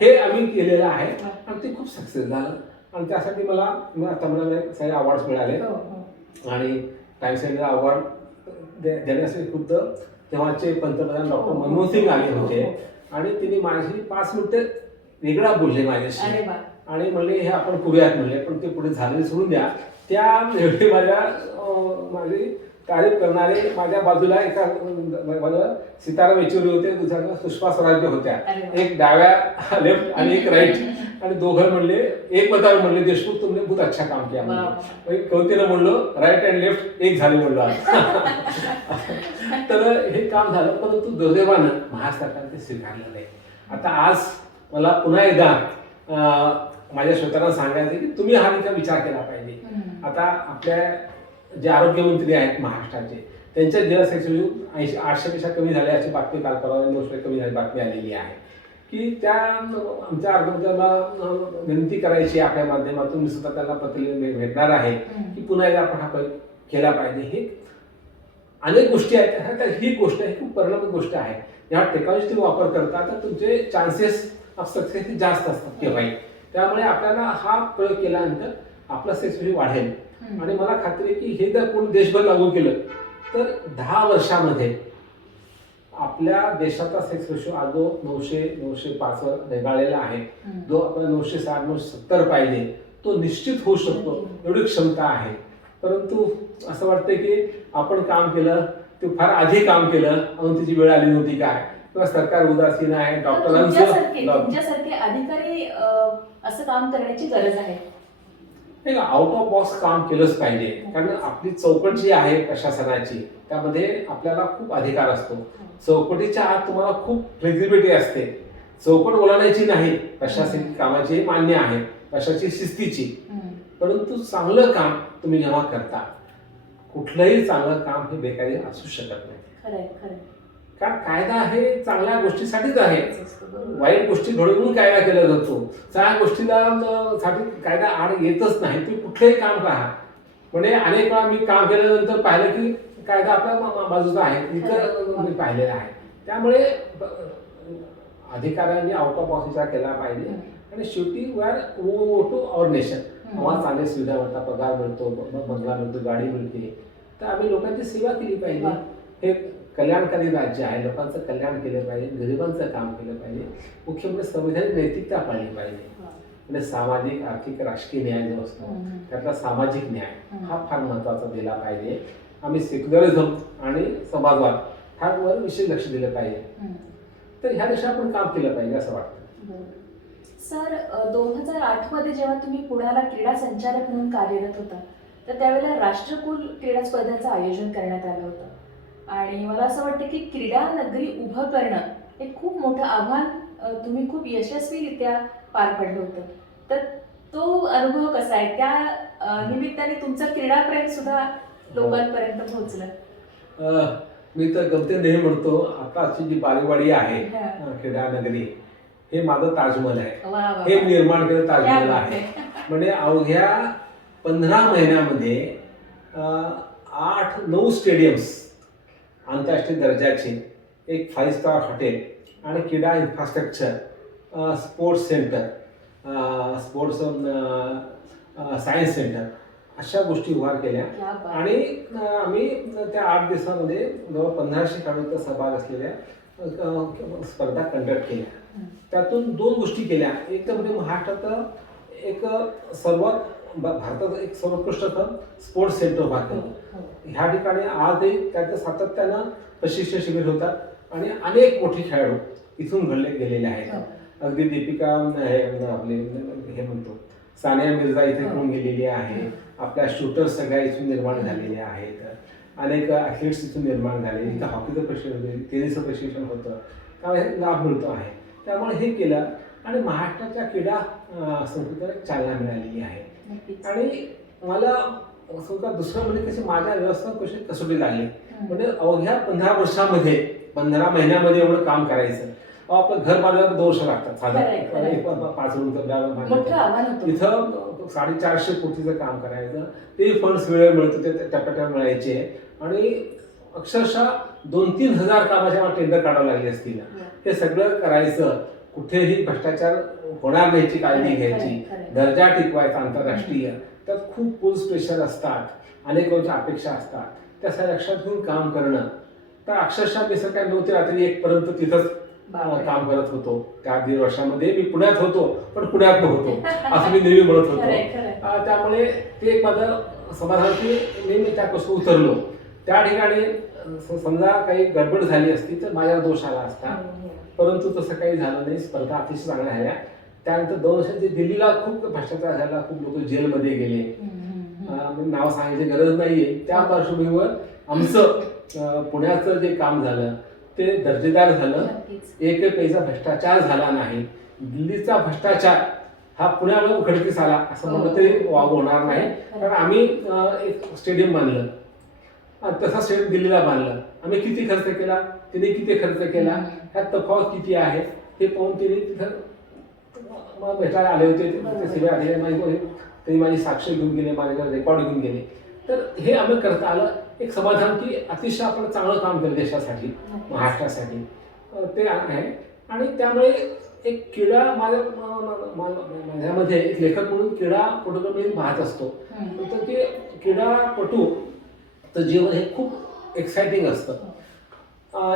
हे आम्ही केलेलं आहे आणि ते खूप सक्सेस झालं आणि त्यासाठी मला आता मला सगळे अवॉर्ड्स मिळाले आणि टाइम्स इंडिया अवॉर्ड देण्यासाठी खुद्द तेव्हाचे पंतप्रधान डॉक्टर मनमोहन सिंग आले होते आणि तिने माझी 5 मिनिटं वेगळा बोलले माझ्याशी आणि म्हणले हे आपण करूयात म्हणले, पण ते पुढे झालेले सोडून द्या. त्या वेळी माझी तारीफ करणारे माझ्या बाजूला एका बाजूला सीताराम येचुरी होते, दुसऱ्या सुषमा स्वराज्य होत्या, एक डाव्या लेफ्ट आणि एक राईट आणि दोघं म्हणले एक मतावर म्हणले देशमुख तुमने बहुत अच्छा काम किया म्हणजे कवतीनं म्हणलो राईट अँड लेफ्ट एक झाले म्हणलो. तर हे काम झालं, परंतु दुर्दैवानं महाराष्ट्रात ते स्वीकारलं नाही. आता आज मला पुन्हा एकदा माझ्या श्रोत्यांना सांगायचं की तुम्ही हा विचार केला पाहिजे. आता आपल्या जे आरोग्यमंत्री आहेत महाराष्ट्राचे, त्यांच्या जेव्हा सेक्स 800पेक्षा कमी झाले अशी बातमी काल परवा 900 कमी झाली बातमी आलेली आहे की त्या आमच्या आरोग्याला विनंती करायची आपल्या माध्यमातून, मी सुद्धा त्यांना पत्र भेटणार आहे की पुन्हा एकदा आपण हा केला पाहिजे. हे अनेक गोष्टी आहेत, तर ही गोष्ट ही खूप परिणामक गोष्ट आहे. जेव्हा टेक्नॉलॉजी तुम्ही वापर करता तर तुमचे चान्सेस ऑफ सक्सेस जास्त असतात केव्हाही. त्यामुळे आपल्याला हा प्रयोग केल्यानंतर आपला सेक्स वाढेल आणि मला खात्री आहे की हे जर कोणी देशभर लागू केलं तर 10 वर्षामध्ये आपल्या देशाचा सेक्स रेशो आज 900-905 वर रेगाळलेला आहे. जो आपला 960-970 पाहिजे तो निश्चित होऊ शकतो, एवढी क्षमता आहे. परंतु असं वाटतं की आपण काम केलं ते फार आधी काम केलं म्हणून त्याची वेळ आली नव्हती काय, किंवा सरकार उदासीन आहे, तुमच्यासारखे अधिकारी असं काम करण्याची गरज आहे. आउट ऑफ बॉक्स काम केलंच पाहिजे, कारण आपली चौकट जी आहे प्रशासनाची त्यामध्ये आपल्याला खूप अधिकार असतो. चौकटीच्या आत तुम्हाला खूप फ्लेक्झिबिलिटी असते. चौकट ओलांडायची नाही, प्रशासकीय कामाची मान्य आहे, प्रशासकीय शिस्तीची. परंतु चांगलं काम तुम्ही जेव्हा करता, कुठलंही चांगलं काम हे बेकारी असू शकत नाही. कारण कायदा हे चांगल्या गोष्टीसाठीच आहे, वाईट गोष्टी घडवून कायदा केला जातो. चांगल्या गोष्टीला साठी कायदा आड येतच नाही. तुम्ही कुठलंही काम करा, म्हणजे अनेक वेळा मी काम केल्यानंतर पाहिलं की कायदा आपल्या बाजूचा आहे, इथं मी पाहिलेला आहे. त्यामुळे अधिकाऱ्यांनी आउट ऑफ बॉक्स विचार केला पाहिजे आणि शेवटी वी टू आवर नेशन. आम्हाला चांगली सुविधा मिळतात, पगार मिळतो, बंगला मिळतो, गाडी मिळते, तर आम्ही लोकांची सेवा केली पाहिजे. हे कल्याणकारी राज्य आहे, लोकांचं कल्याण केलं पाहिजे, गरिबांचं काम केलं पाहिजे, मुख्य म्हणजे संविधानिक नैतिकता पाळली पाहिजे. म्हणजे सामाजिक आर्थिक राजकीय न्याय जो असतो त्यातला सामाजिक न्याय हा फार महत्त्वाचा दिला पाहिजे. आम्ही सेक्युलरिझम आणि समाजवाद ह्यावर विशेष लक्ष दिलं पाहिजे. तर ह्या दिशेने आपण काम केलं पाहिजे असं वाटतं. सर, 2008 मध्ये जेव्हा तुम्ही पुण्याला क्रीडा संचालक म्हणून कार्यरत होता तर त्यावेळेला राष्ट्रकुल क्रीडा स्पर्धांचं आयोजन करण्यात आलं होतं आणि मला असं वाटतं की क्रीडा नगरी उभं करणं हे खूप मोठं आव्हान तुम्ही खूप यशस्वीरित्या पार पडलं होतं. तर तो अनुभव कसा आहे, त्या निमित्ताने तुमचं क्रीडाप्रेम सुद्धा लोकांपर्यंत पोहोचलं? मी तर गमते नेहमी म्हणतो, आताची जी बालेवाडी आहे क्रीडा नगरी हे माझं ताजमहल आहे. हे निर्माण केलं ताजमहल आहे. म्हणजे अवघ्या 15 महिन्यामध्ये 8-9 स्टेडियम्स आंतरराष्ट्रीय दर्जाचे, एक 5 स्टार हॉटेल आणि क्रीडा infrastructure, sports centre, sports science centre अशा गोष्टी उभार केल्या आणि आम्ही त्या 8 दिवसामध्ये जवळ 1500 खेळाडूंचा सहभाग असलेल्या स्पर्धा कंडक्ट केल्या. त्यातून 2 गोष्टी केल्या. एक तर म्हणजे महाराष्ट्रात एक भारतात एक सर्वोत्कृष्ट स्पोर्ट्स सेंटर उभा केलं. ह्या ठिकाणी आजही त्याचं सातत्यानं प्रशिक्षण शिबिर होतात आणि अनेक मोठे खेळाडू इथून घडले गेलेले आहेत. अगदी दीपिका आपले हे म्हणतो सानिया मिर्झा इथे होऊन गेलेली आहे. आपल्या शूटर्स सगळ्या इथून निर्माण झालेले आहेत. अनेक ॲथलीट्स इथून निर्माण झाले. इथं हॉकीचं प्रशिक्षण, टेनिसचं प्रशिक्षण होतं. त्यामुळे हे लाभ मिळतो आहे. त्यामुळे हे केलं आणि महाराष्ट्राच्या क्रीडा संस्कृतीला चालना मिळालेली आहे. आणि मला सुद्धा दुसरं म्हणजे कसे माझ्या व्यवस्थापन कशी कसोटी लागली. म्हणजे अवघ्या 15 वर्षामध्ये 15 महिन्यामध्ये एवढं काम करायचं. आपलं घर बांधायला 2 वर्ष लागतात साधारण 5 रूम इथं 450 कोटीचं काम करायचं. ते फंड्स वेळेवर मिळत होते, टप्प्याटप्प्यात मिळायचे आणि अक्षरशः 2-3 हजार कामाच्या टेंडर काढावं लागले असतील. हे सगळं करायचं, कुठेही भ्रष्टाचार होणार नाही याची काळजी घ्यायची, दर्जा टिकवायचा आंतरराष्ट्रीय. त्यात खूप पुल्स प्रेशर असतात, अनेकांच्या अपेक्षा असतात. त्या सगळ्या लक्षात घेऊन काम करणं. तर अक्षरशः मी सकाळी 9 ते रात्री 1 पर्यंत तिथंच काम करत होतो. त्या 1.5 वर्षामध्ये मी पुण्यात होतो, पण पुण्यात होतो असं मी नेहमी म्हणत होतो. त्यामुळे ते एक माझं समाधान की नेहमी त्यापासून उतरलो. त्या ठिकाणी समजा काही गडबड झाली असती तर माझ्यावर दोष आला असता, परंतु तसं काही झालं नाही. स्पर्धा अतिशय चांगल्या झाल्या. त्यानंतर 2 वर्षात दिल्लीला खूप भ्रष्टाचार झाला, खूप लोक जेलमध्ये गेले. नाव सांगायची गरज नाहीये. त्या पार्श्वभूमीवर आमचं पुण्याचं जे काम झालं ते दर्जेदार झालं. एक पैसा भ्रष्टाचार झाला नाही. दिल्लीचा भ्रष्टाचार हा पुण्यामध्ये उघडकीस आला असं म्हणलं तरी होणार नाही. कारण आम्ही एक स्टेडियम बांधलं आणि तसा स्टेडियम दिल्लीला बांधलं. आम्ही किती खर्च केला, तिने किती खर्च केला, ह्यात तफावत किती आहे हे पाहून तिने तिथं भेटायला आले होते. सगळे आले, त्यांनी माझी साक्ष घेऊन गेले, माझ्या रेकॉर्ड घेऊन गेले. तर हे आम्ही करता आलं. एक समाधान की अतिशय आपण चांगलं काम केलं देशासाठी, महाराष्ट्रासाठी ते आहे. आणि त्यामुळे एक क्रीडा माझ्यामध्ये एक लेखक म्हणून क्रीडापटूकडे मी पाहत असतो. तर की क्रीडापटू तर जीवन हे खूप एक्साइटिंग असतं.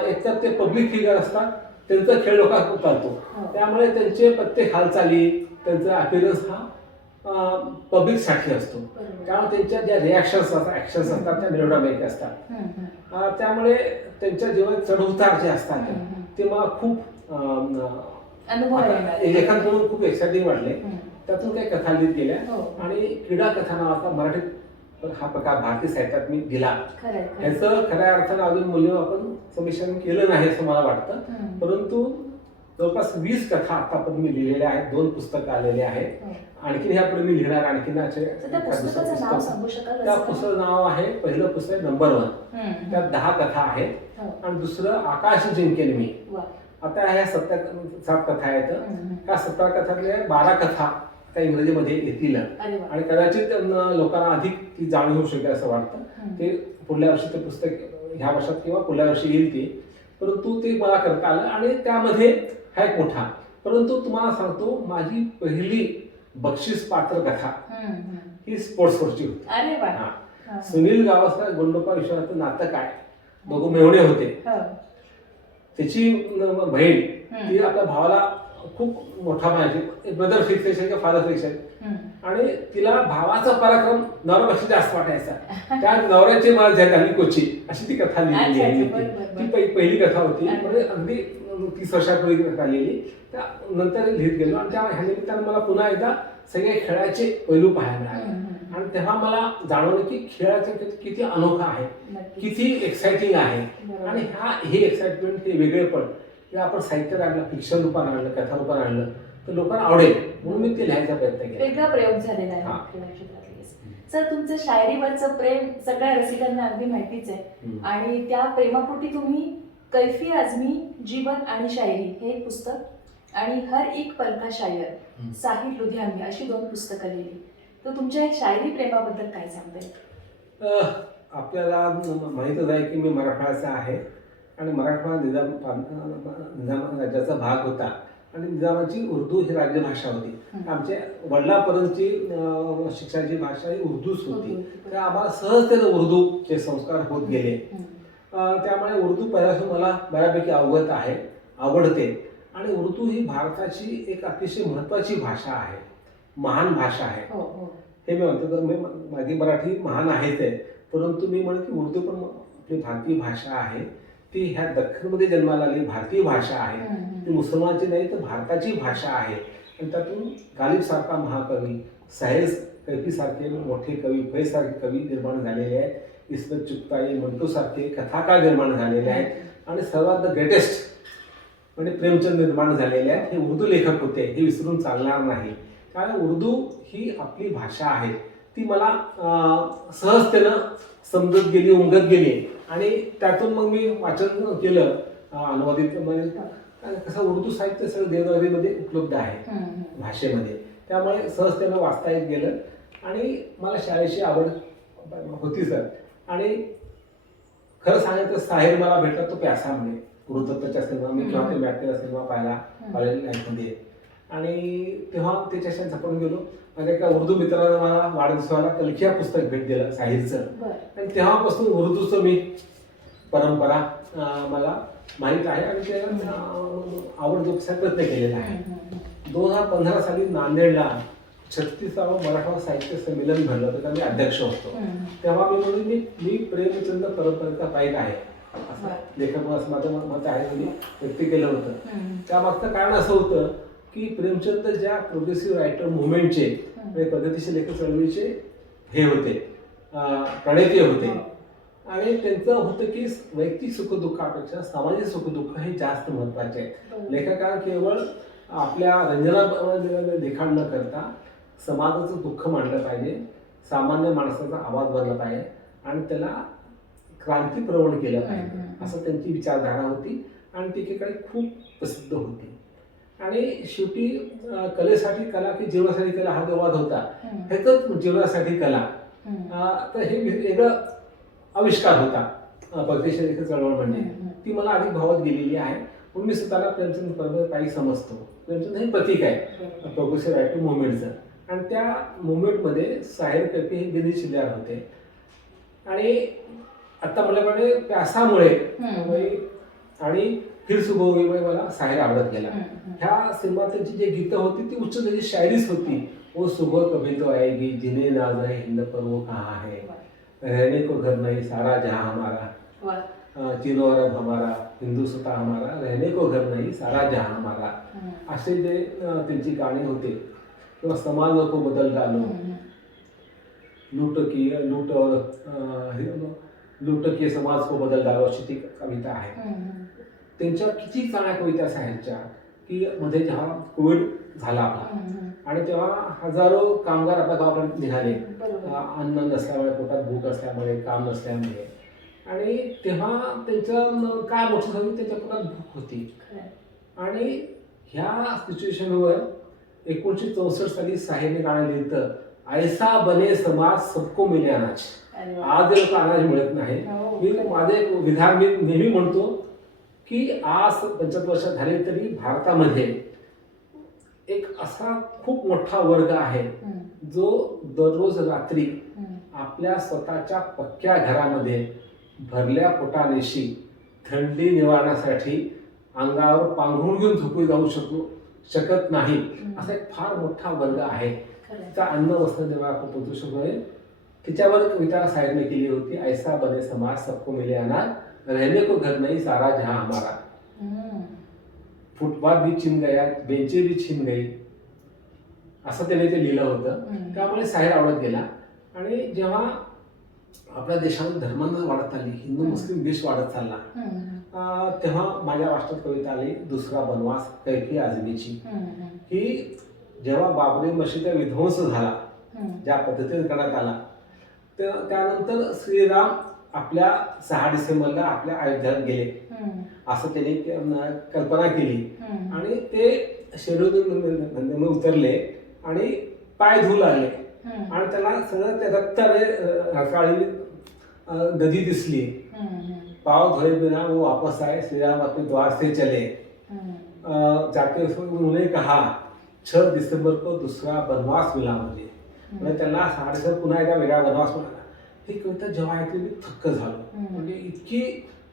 एकतर ते पब्लिक फिगर असतात, त्यांचा खेळ लोकांना खूप चालतो. त्यामुळे त्यांचे प्रत्येक हालचाली, त्यांचा अपीरन्स हा पब्लिकसाठी असतो. त्यामुळे त्यांच्या ज्या रिॲक्शन्स असतात, ॲक्शन्स असतात त्या मेलोड्रामॅटिक असतात. त्यामुळे त्यांच्या जीवनात चढउतार जे असतात ते मला खूप लेखन म्हणून खूप एक्साइटिंग वाटले. त्यातून काही कथा लिहित गेल्या आणि क्रीडा कथा नावाचा मराठीत हा प्रकार भारतीय साहित्यात मी दिला. ह्याचं खऱ्या अर्थानं अजून मूल्यमापन समीक्षण केलं नाही असं मला वाटतं. परंतु जवळपास 20 कथा आतापर्यंत मी लिहिलेल्या आहेत. 2 पुस्तकं आलेले आहेत. आणखीन ह्यापुढे मी लिहिणार आणखीन त्या पुस्तकाचं नाव आहे, पहिलं पुस्तक नंबर 1. त्यात 10 कथा आहेत आणि दुसरं आकाश जिंकेन मी. आता ह्या 7 कथा आहेत. ह्या 17 कथातल्या 12 कथा त्या इंग्रजीमध्ये येतील आणि कदाचित लोकांना अधिक ती जाणीव होऊ शकेल असं वाटतं. ते पुढल्या वर्षी ते पुस्तक ह्या वर्षात किंवा पुढल्या वर्षी येईल ते. परंतु ते मला करता आलं आणि त्यामध्ये हा एक मोठा. परंतु तुम्हाला सांगतो, माझी पहिली बक्षीस पात्र कथा ही स्पोर्ट्सवरची होती. सुनील गावस्कर गोंडोप्पा विश्वनाथचं नाटक आहे. दोघं मेहुणे होते. त्याची बहीण ती आपल्या भावाला खूप मोठा माहिती, ब्रदर फिक्सेशन किंवा फादर फिक्सेशन, आणि तिला भावाचा पराक्रम नवऱ्यापेक्षा जास्त वाटायचा. त्या नवऱ्याची मला जग आली कोची अशी ती कथा लिहिलेली आहे. ती पहिली कथा होती. म्हणजे अगदी 30 वर्षापूर्वी कथा लिहिली. नंतर लिहित गेलो आणि त्या ह्या निमित्तानं मला पुन्हा एकदा सगळे खेळाचे पैलू पाहायला मिळाले. आणि तेव्हा मला जाणवलं की खेळाचं किती अनोखा आहे, किती एक्साइटिंग आहे. आणि हे एक्साइटमेंट, हे वेगळेपण हे आपण साहित्यात आणलं, फिक्शन रूपात आणलं, कथा रूपात आणलं तर लोकांना आवडेल म्हणून मी ते लिहायचा प्रयत्न केला. वेगळा प्रयोग झालेला आहे. सर, तुमचं शायरीवरचं प्रेम सगळ्या रसिकांना अगदी माहितीच आहे. आणि त्या प्रेमापोटी तुम्ही कैफी आजमी, जीवन आणि शायरी हे पुस्तक आणि हर एक पल का शायर, साहिर लुधियानवी अशी 2 पुस्तकं लिहिली. तर तुमच्या या शायरी प्रेमाबद्दल काय सांगता येईल? आपल्याला माहीतच आहे की मी मराठवाड्याचा आहे आणि मराठवाडा निजाम राज्याचा भाग होता आणि निजामाची उर्दू ही राज्यभाषा होती. आमच्या वडिलांपर्यंतची शिक्षणाची भाषा ही उर्दूच होती. तर आम्हाला सहजतेने उर्दूचे संस्कार होत गेले. त्यामुळे उर्दू पहिल्यापासून मला बऱ्यापैकी अवगत आहे, आवडते. आणि उर्दू ही भारताची एक अतिशय महत्त्वाची भाषा आहे, महान भाषा आहे. हे मी म्हणतो. तर माझी मराठी महान आहेच आहे, परंतु मी म्हणतो की उर्दू पण आपली भारतीय भाषा आहे. ती ह्या दख्खनमध्ये जन्माला आलेली भारतीय भाषा आहे. ती मुसलमानची नाही तर भारताची भाषा आहे. आणि त्यातून गालिबसारखा महाकवी, साहिर कैफीसारखे मोठे कवी, फैजसारखे कवी निर्माण झालेले आहेत. इस्मत चुगताई, मंटूसारखे कथाकार निर्माण झालेले आहेत. आणि सर्वात द ग्रेटेस्ट म्हणजे प्रेमचंद निर्माण झालेले आहेत. हे उर्दू लेखक होते, हे विसरून चालणार नाही. कारण उर्दू ही आपली भाषा आहे. ती मला सहजतेनं समजत गेली, उमगत गेली. आणि त्यातून मग मी वाचन केलं अनुवादित. म्हणजे कसं उर्दू साहित्य सगळं देवनागरीमध्ये उपलब्ध आहे भाषेमध्ये, त्यामुळे सहजतेनं वाचता येत गेलं. आणि मला शाळेची आवड होती सर. आणि खरं सांगायचं तर साहिर मला भेटला तो प्यासामध्ये, गुरुदत्तच्या सिनेमा मी किंवा ते मॅटचा सिनेमा पाहिला कॉलेज लाईफमध्ये. आणि तेव्हा त्याच्याशी झपडून गेलो. माझ्या एका उर्दू मित्रानं मला वाढदिवसाला कलखिया पुस्तक भेट दिलं साहिरचं. आणि तेव्हापासून उर्दूचं मी परंपरा मला माहीत आहे आणि त्याला आवड जोपासायचा प्रयत्न केलेला आहे. 2015 साली नांदेडला 36वा मराठवाडा साहित्य संमेलन भरलं होतं, मी अध्यक्ष होतो. तेव्हा मी म्हणून मी प्रेमचंद परंपरेचा पाईक आहे असं लेखक म्हणून असं माझं मत आहे, मी व्यक्त केलं होतं. त्यामागचं कारण असं होतं की प्रेमचंद ज्या प्रोग्रेसिव्ह रायटर मुवमेंटचे म्हणजे प्रगतीशील लेखक चळवळीचे हे होते, प्रणेते होते. आणि त्यांचं होतं की वैयक्तिक सुखदुःखापेक्षा सामाजिक सुखदुःख हे जास्त महत्त्वाचे आहे. लेखकाला केवळ आपल्या रंजना लिखाण न करता समाजाचं दुःख मांडलं पाहिजे, सामान्य माणसाचा आवाज बनला पाहिजे आणि त्याला क्रांतीप्रवण केलं पाहिजे, असं त्यांची विचारधारा होती. आणि ती एकीकडे खूप प्रसिद्ध होती. आणि शेवटी कलेसाठी कला की जीवनासाठी कला हा जो वाद होता, ह्याच जीवनासाठी कला तर हे वेगळं आविष्कार होता परदेशी लेखक चळवळ म्हणजे. ती मला अधिक भावात गेलेली आहे. म्हणून मी स्वतःला प्रेमचंद परंपरा काही समजतो. प्रेमचंद हे प्रतीक आहे प्रोग्रेसिव्ह रायटर मुवमेंटचं. आणि त्या मुवमेंटमध्ये साहिर कैफी हे गिरीश शिल्यार होते. आणि आता म्हटल्याप्रमाणे प्यासामुळे आणि फिर सुबह मला साहिर आवडत गेला. ह्या सिनेमात त्यांची जी गीतं होती ती उच्च त्याची शायरीच होती. वो सुबह कभी तो आएगी जिन्हें नाज है हिंद पर वो कहाँ है, रहने को घर नहीं सारा जहां हमारा, चीनो अरब हमारा, हिंदुस्तान हमारा, रहने को घर नहीं सारा जहां हमारा, असे जे त्यांची गाणी होते. किंवा समाज को बदल डालो, लूट किए समाज को बदल डालो अशी ती कविता आहे. त्यांच्या किती चांगल्या कविता साहित्या की मध्ये जेव्हा कोविड झाला आपला आणि तेव्हा हजारो कामगार आपल्या गावाकडे निघाले, अन्न नसल्यामुळे, पोटात भूक असल्यामुळे, काम नसल्यामुळे. आणि तेव्हा त्यांचं काय मोठं झालं, त्यांच्या पोटात भूक होती. आणि ह्या सिच्युएशनवर 1964 साली साहिरने गाणं लिहिलं, ऐसा बने समाज सबको मिले अनाज. आज लोक अनाज मिळत नाही. मी माझे एक विधान मी नेहमी म्हणतो की आज 75 वर्ष झाले तरी भारतामध्ये एक असा खूप मोठा वर्ग आहे जो दररोज रात्री आपल्या स्वतःच्या पक्क्या घरामध्ये भरल्या पोटानेशी थंडी निवारण्यासाठी अंगावर पांघरून घेऊन झोपू जाऊ शकत नाही. असा एक फार मोठा वर्ग आहे. त्या अन्न वस्त्र निवारा प्रदूषणामुळे तिच्यावर कविता साहिरने केली होती, ऐसा बने समाज सबको मिले अनाज, रहने को घर नहीं सारा जहां हमारा. फुटपाथ भी छिन गया, बेंचे भी छिन गई, असं त्याने ते लिहिलं होतं. त्यामुळे साहिर आवडत गेला. आणि जेव्हा आपल्या देशामध्ये धर्मांना वाढत आली, हिंदू मुस्लिम देश वाढत चालला, तेव्हा माझ्या वाचनात कविता आली दुसरा बनवास कैफी आझमीची. ही जेव्हा बाबरी मशीदचा विध्वंस झाला, ज्या पद्धतीने करण्यात आला, त्यानंतर श्रीराम आपल्या 6 डिसेंबरला आपल्या अयोध्यात गेले असं त्याने कल्पना केली. आणि ते शिरोधून उतरले आणि पाय धुवू लागले आणि त्याला सगळं त्या रक्ताने रसाळलेली नदी दिसली. पाव धोए बिना वो वापस आए, श्रीराम अपने द्वार से चले, जाते उन्होंने कहा 6 डिसेंबर को दुसरा बनवास मिला मुझे. म्हणजे त्यांना 6 डिसेंबर पुन्हा एकदा वेगळा बनवास मिळाला. ही कविता जेव्हा ऐकली मी थक्क झालो. म्हणजे इतकी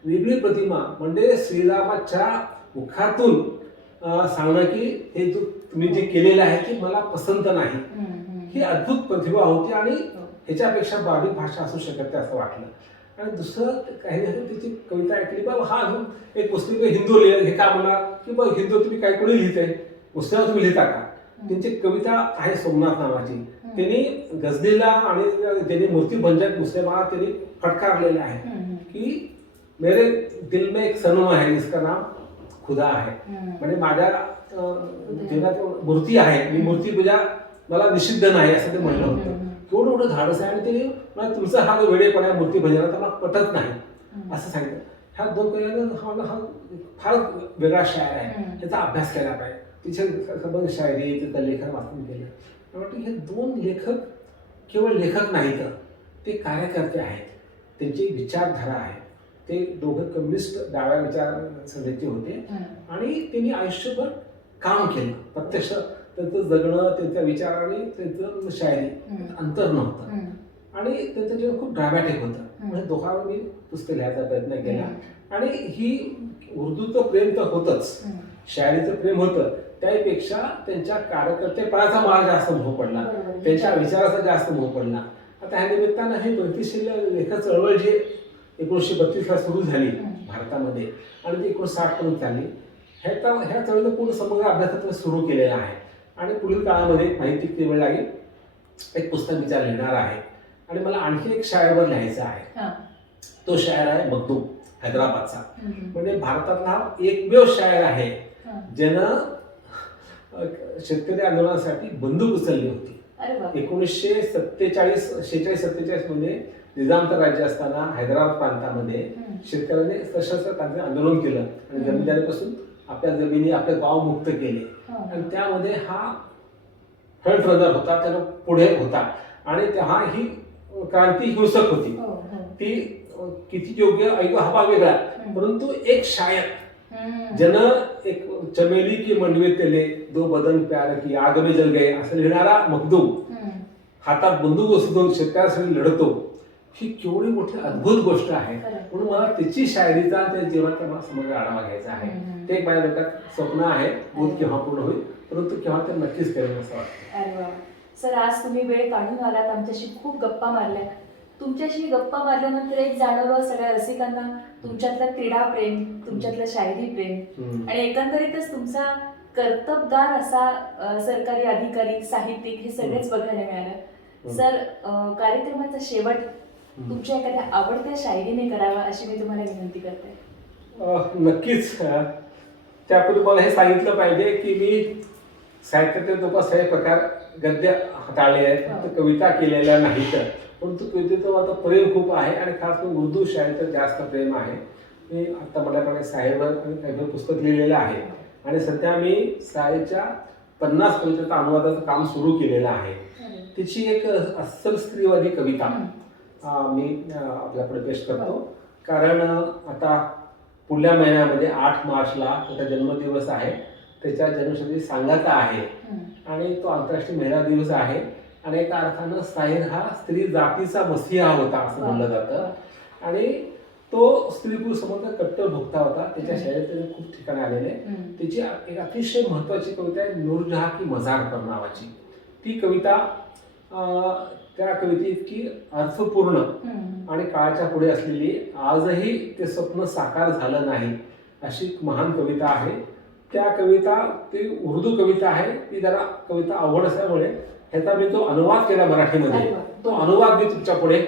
वेगळी प्रतिमा, म्हणजे श्रीरामाच्या मुखातून सांगणं की हे जो तुम्ही जे केलेलं आहे की मला पसंत नाही, ही अद्भुत प्रतिभा होती. आणि ह्याच्यापेक्षा बारीक भाषा असू शकते असं वाटलं. आणि दुसरं काही झालं त्याची कविता ऐकली बाबा हा एक मुस्लिम हिंदू हे का म्हणा की बघ हिंदू तुम्ही काय कोणी लिहित मुस्लिम तुम्ही लिहिता का. त्यांची कविता आहे सोमनाथ नावाची. त्यांनी गझनीला आणि त्यांनी मूर्तिभंजक मुस्लिमांना त्यांनी फटकारलेले आहे की मेरे दिल में एक सनम आहे जिसका नाम खुदा आहे. म्हणजे माझ्या जीवनात मूर्ती आहे, मी मूर्तीपूजा मला निषिद्ध नाही असं ते म्हणलं होतं. केवढं मोठं धाडस आहे. आणि त्यांनी मला तुमचा हा जो वेळेपणा आहे मूर्ती भजनाचा मला पटत नाही असं सांगितलं. ह्या दोन कवितांना हा फार वेगळा शायर आहे, त्याचा अभ्यास केला पाहिजे. तिचे संबंध शायरी त्याचं लेखन वाचून केलं. मला वाटतं हे दोन लेखक केवळ लेखक नाहीत, ते कार्यकर्ते आहेत, त्यांची विचारधारा आहे. ते दोघं कम्युनिस्ट डाव्या विचारसरणीचे होते आणि त्यांनी आयुष्यभर काम केलं. प्रत्यक्ष त्यांचं जगणं, त्यांच्या विचार आणि त्यांचं शायरी अंतर नव्हतं. आणि त्यांचं जीवन खूप ड्रामॅटिक होतं. म्हणजे दोघांवर मी पुस्तक लिहायचा प्रयत्न केला. आणि ही उर्दूचं प्रेम तर होतंच, शायरीचं प्रेम होतं, त्यापेक्षा त्यांच्या कार्यकर्तेपणाचा मला जास्त मोह पडला, त्यांच्या विचाराचा जास्त मोह पडला. आता ह्या निमित्तानं हे प्रगतिशील लेखक चळवळ जी 1932ला सुरू झाली भारतामध्ये आणि ती 1960 पर्यंत झाली, ह्या चळवळीचं पूर्ण समग्र अभ्यासात सुरू केलेला आहे. आणि पुढील काळामध्ये माहिती केवळ लागेल एक पुस्तक विचार लिहिणार आहे. आणि मला आणखी एक शायरवर लिहायचं आहे. तो शायर आहे मखदूम, हैदराबादचा. म्हणजे भारतातला एकमेव शायर आहे ज्यानं शेतकरी आंदोलनासाठी बंदूक उचलली होती. 1946-47 मध्ये निजामचं राज्य असताना हैदराबाद प्रांतामध्ये शेतकऱ्यांनी सशस्त्र क्रांती आंदोलन केलं आणि जमीनदारीपासून आपल्या जमिनी आपले गाव मुक्त केले. आणि त्यामध्ये हा फ्रंट रनर होता, त्याला पुढे होता. आणि तेव्हा ही क्रांती हिंसक होती, ती किती योग्य ऐकू हा भाग वेगळा. परंतु एक शायर ज्यानं एक चमेली की मंडवे तेले दो बदन प्यार की आग में जल गए असं लिहिणारा मखदूम हातात बंदूक उचलून शेतकऱ्यासाठी लढतो, ही केवढी मोठी अद्भुत गोष्ट आहे. म्हणून मला त्याची शायरीचा त्या जीवनाचा मला समग्र आढावा घ्यायचा आहे. ते एक माझ्या डोक्यात स्वप्न आहे, बोध केव्हा पूर्ण होईल, परंतु केव्हा ते नक्कीच करेल असं वाटतं. अरे वा सर, आज तुम्ही वेळ काढून आलात, आमच्याशी खूप गप्पा मारल्या. तुमच्याशी गप्पा मारल्यानंतर एक जाणवलं सगळ्या रसिकांना तुमच्यातलं क्रीडा प्रेम, तुमच्यातलं शायरी प्रेम आणि एकंदरीतच तुमचा कर्तबगार असा सरकारी अधिकारी, साहित्यिक हे सगळेच बघायला मिळालं. सर, कार्यक्रमाचा शेवट तुमच्या एखाद्या आवडत्या शायरीने करावा अशी मी तुम्हाला विनंती करते. नक्कीच. त्यापूर्वी मला हे सांगितलं पाहिजे की मी साहित्याचे जवळपास हे प्रकार गद्य हाताळले आहेत, फक्त कविता केलेल्या नाहीत. परंतु कवितेचं आता प्रेम खूप आहे आणि खास करून उर्दू शायरीचं जास्त प्रेम आहे. मी आता माझ्याकडे साहेबवर आणि काही पुस्तक लिहिलेलं आहे आणि सध्या मी साहेबच्या 50 कवितेचं अनुवादाचं काम सुरू केलेलं आहे. तिची एक अस्सल स्त्रीवादी कविता मी आपल्याकडे पेश करतो. कारण आता पुढल्या महिन्यामध्ये 8 मार्चला त्याचा जन्मदिवस आहे, त्याच्या जन्मशताब्दी सांगायचा आहे आणि तो आंतरराष्ट्रीय महिला दिवस आहे. आणि एका अर्थानं साहिर हा स्त्री जातीचा मसीहा होता असं म्हणलं जातं. आणि तो स्त्री पुरुष संबंध कट्टर भोगता होता. त्याच्या शाळेत खूप ठिकाणी आलेले. त्याची एक अतिशय महत्वाची कविता आहे नूरजहाँ की मजार पर नावाची. ती कविता त्या कविते इतकी अर्थपूर्ण आणि काळाच्या पुढे असलेली, आजही ते स्वप्न साकार झालं नाही अशी महान कविता आहे. त्या कविता ती उर्दू कविता आहे. ती जरा कविता अवघड असल्यामुळे ह्याचा मी जो अनुवाद केला मराठीमध्ये, तो अनुवाद मी तुमच्या पुढे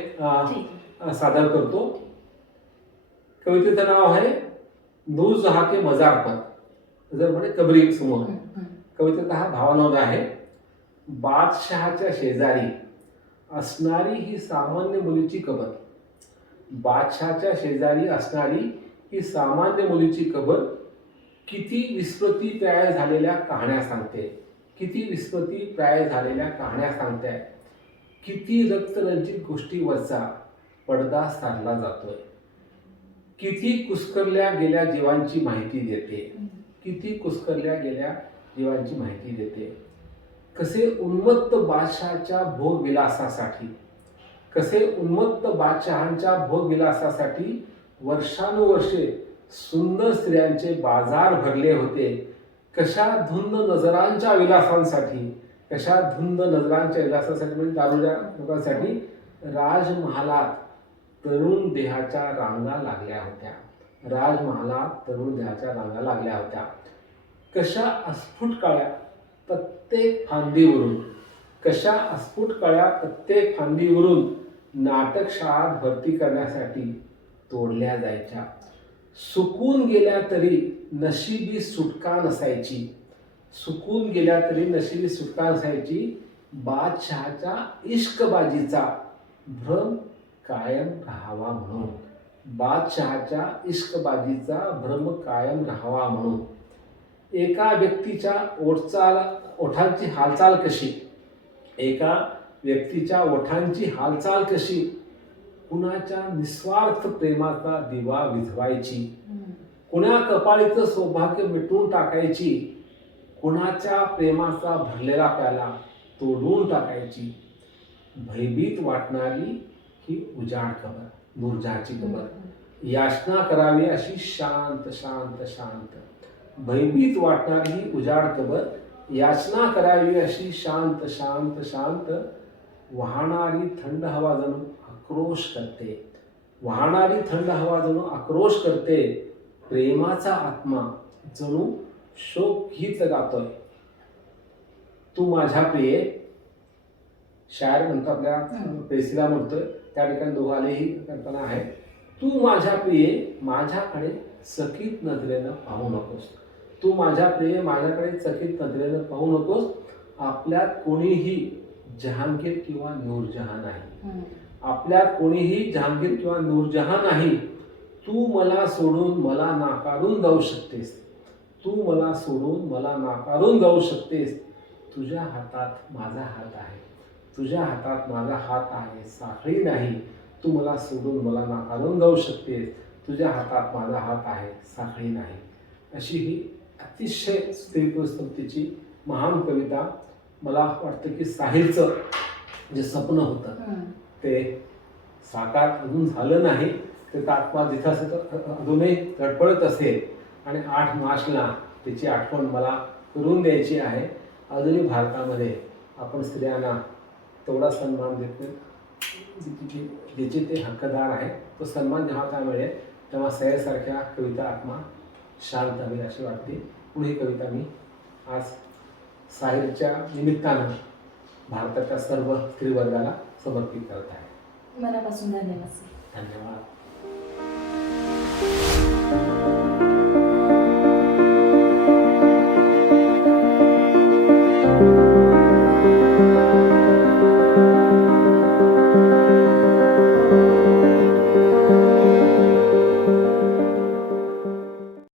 सादर करतो. कवितेचं नाव आहे नूरजहाँ के मजार पर, जर म्हणजे कबरी समोर. कवितेचा हा भावानुवाद आहे. बादशहाच्या शेजारी असणारी ही सामान्य मुलीची कबर, बादशहाच्या शेजारी असणारी ही सामान्य मुलीची कबर किती विस्मृती प्राय झालेल्या कहाण्या सांगते, किती विस्मृती प्राय झालेल्या कहाण्या सांगते, किती रक्तरंजित गोष्टीवरचा पडदा सारला जातोय, किती कुस्करल्या गेल्या जीवांची माहिती देते, किती कुस्करल्या गेल्या जीवांची माहिती देते. कसे उन्मत्त बादशहाच्या भोगविलासासाठी, कसे उन्मत्त बादशहांच्या भोगविलासासाठी वर्षानुवर्षे सुंदर स्त्रियांचे बाजार भरले होते. कशा धुंद नजरांच्या विलासांसाठी, कशा धुंद नजरांच्या विलासासाठी म्हणजे दारूच्या लोकांसाठी राजमहालात तरुण देहाच्या रांगा लागल्या होत्या. राजमहालात तरुण देहाच्या रांगा लागल्या होत्या. कशा अस्फुट काळ्या प्रत्येक फांदीवरून, कशा अस्फुट काळ्या प्रत्येक फांदीवरून नाटकशाळात भरती करण्यासाठी तोडल्या जायच्या. सुकून गेल्या तरी नशिबी सुटका नसायची. सुकून गेल्या तरी नशिबी सुटका नसायची. बादशहाच्या इश्कबाजीचा भ्रम कायम राहावा म्हणून. बादशहाच्या इश्कबाजीचा भ्रम कायम राहावा म्हणून. एका व्यक्तीच्या ओठांची हालचाल कशी, एका व्यक्तीच्या ओठांची हालचाल कशी कुणाच्या निस्वार्थ प्रेमाचा दिवा विझवायची, कुणा कपाळीचं सौभाग्य मिटवून टाकायची, कुणाच्या प्रेमाचा भरलेला प्याला तोडून टाकायची. भयभीत वाटणारी ही उजाड कबर, नूरजहांची कबर. याचना करावी अशी शांत शांत शांत. भयभीत वाटणारी ही उजाड कबर, याचना करावी अशी शांत शांत शांत. वाहणारी थंड हवा जणू आक्रोश करते, वाहणारी थंड हवा जणू आक्रोश करते. प्रेमाचा आत्मा जणू शोक गीत गातोय. तू माझ्या प्रिये, शायर म्हणतो आपल्या पेसीला म्हणतोय, त्या ठिकाणी दोघालेही कल्पना आहे. तू माझ्या प्रिये माझ्याकडे चकित नजरेनं पाहू नकोस. तू माझ्या प्रिये माझ्याकडे चकित नजरेनं पाहू नकोस. आपल्यात कोणीही जहांगीर किंवा नूरजहां नाही. आपल्यात कोणीही जहांगीर किंवा नूरजहां नाही. तू मला सोडून मला नाकारून जाऊ शकतेस. तू मला सोडून मला नाकारून जाऊ शकतेस. तुझ्या हातात माझा हात आहे, तुझ्या हातात माझा हात आहे, साखळी नाही. तू मला सोडून मला नाकारून जाऊ शकतेस. तुझ्या हातात माझा हात आहे, साखळी नाही. अशी ही अतिशय स्त्रीपुरुषसंगतीची महान कविता. मला वाटतं की साहिलचं जे स्वप्न होतं ते साकार अजून झालं नाही. ते आत्मा जिथं असेल तर अजूनही धडपडत असेल. आणि 8 मार्चला त्याची आठवण मला करून द्यायची आहे. अजूनही भारतामध्ये आपण स्त्रियांना तेवढा सन्मान देत नाही ज्याचे ते हक्कदार आहे. तो सन्मान जेव्हा त्या मिळेल तेव्हा सैरसारख्या कविता आत्मा शांत हवी अशी वाटते. पुढे ही कविता मी आज साहिलच्या निमित्तानं भारताच्या सर्व स्त्रीवर्गाला समर्पित करत आहे. मनापासून धन्यवाद. धन्यवाद.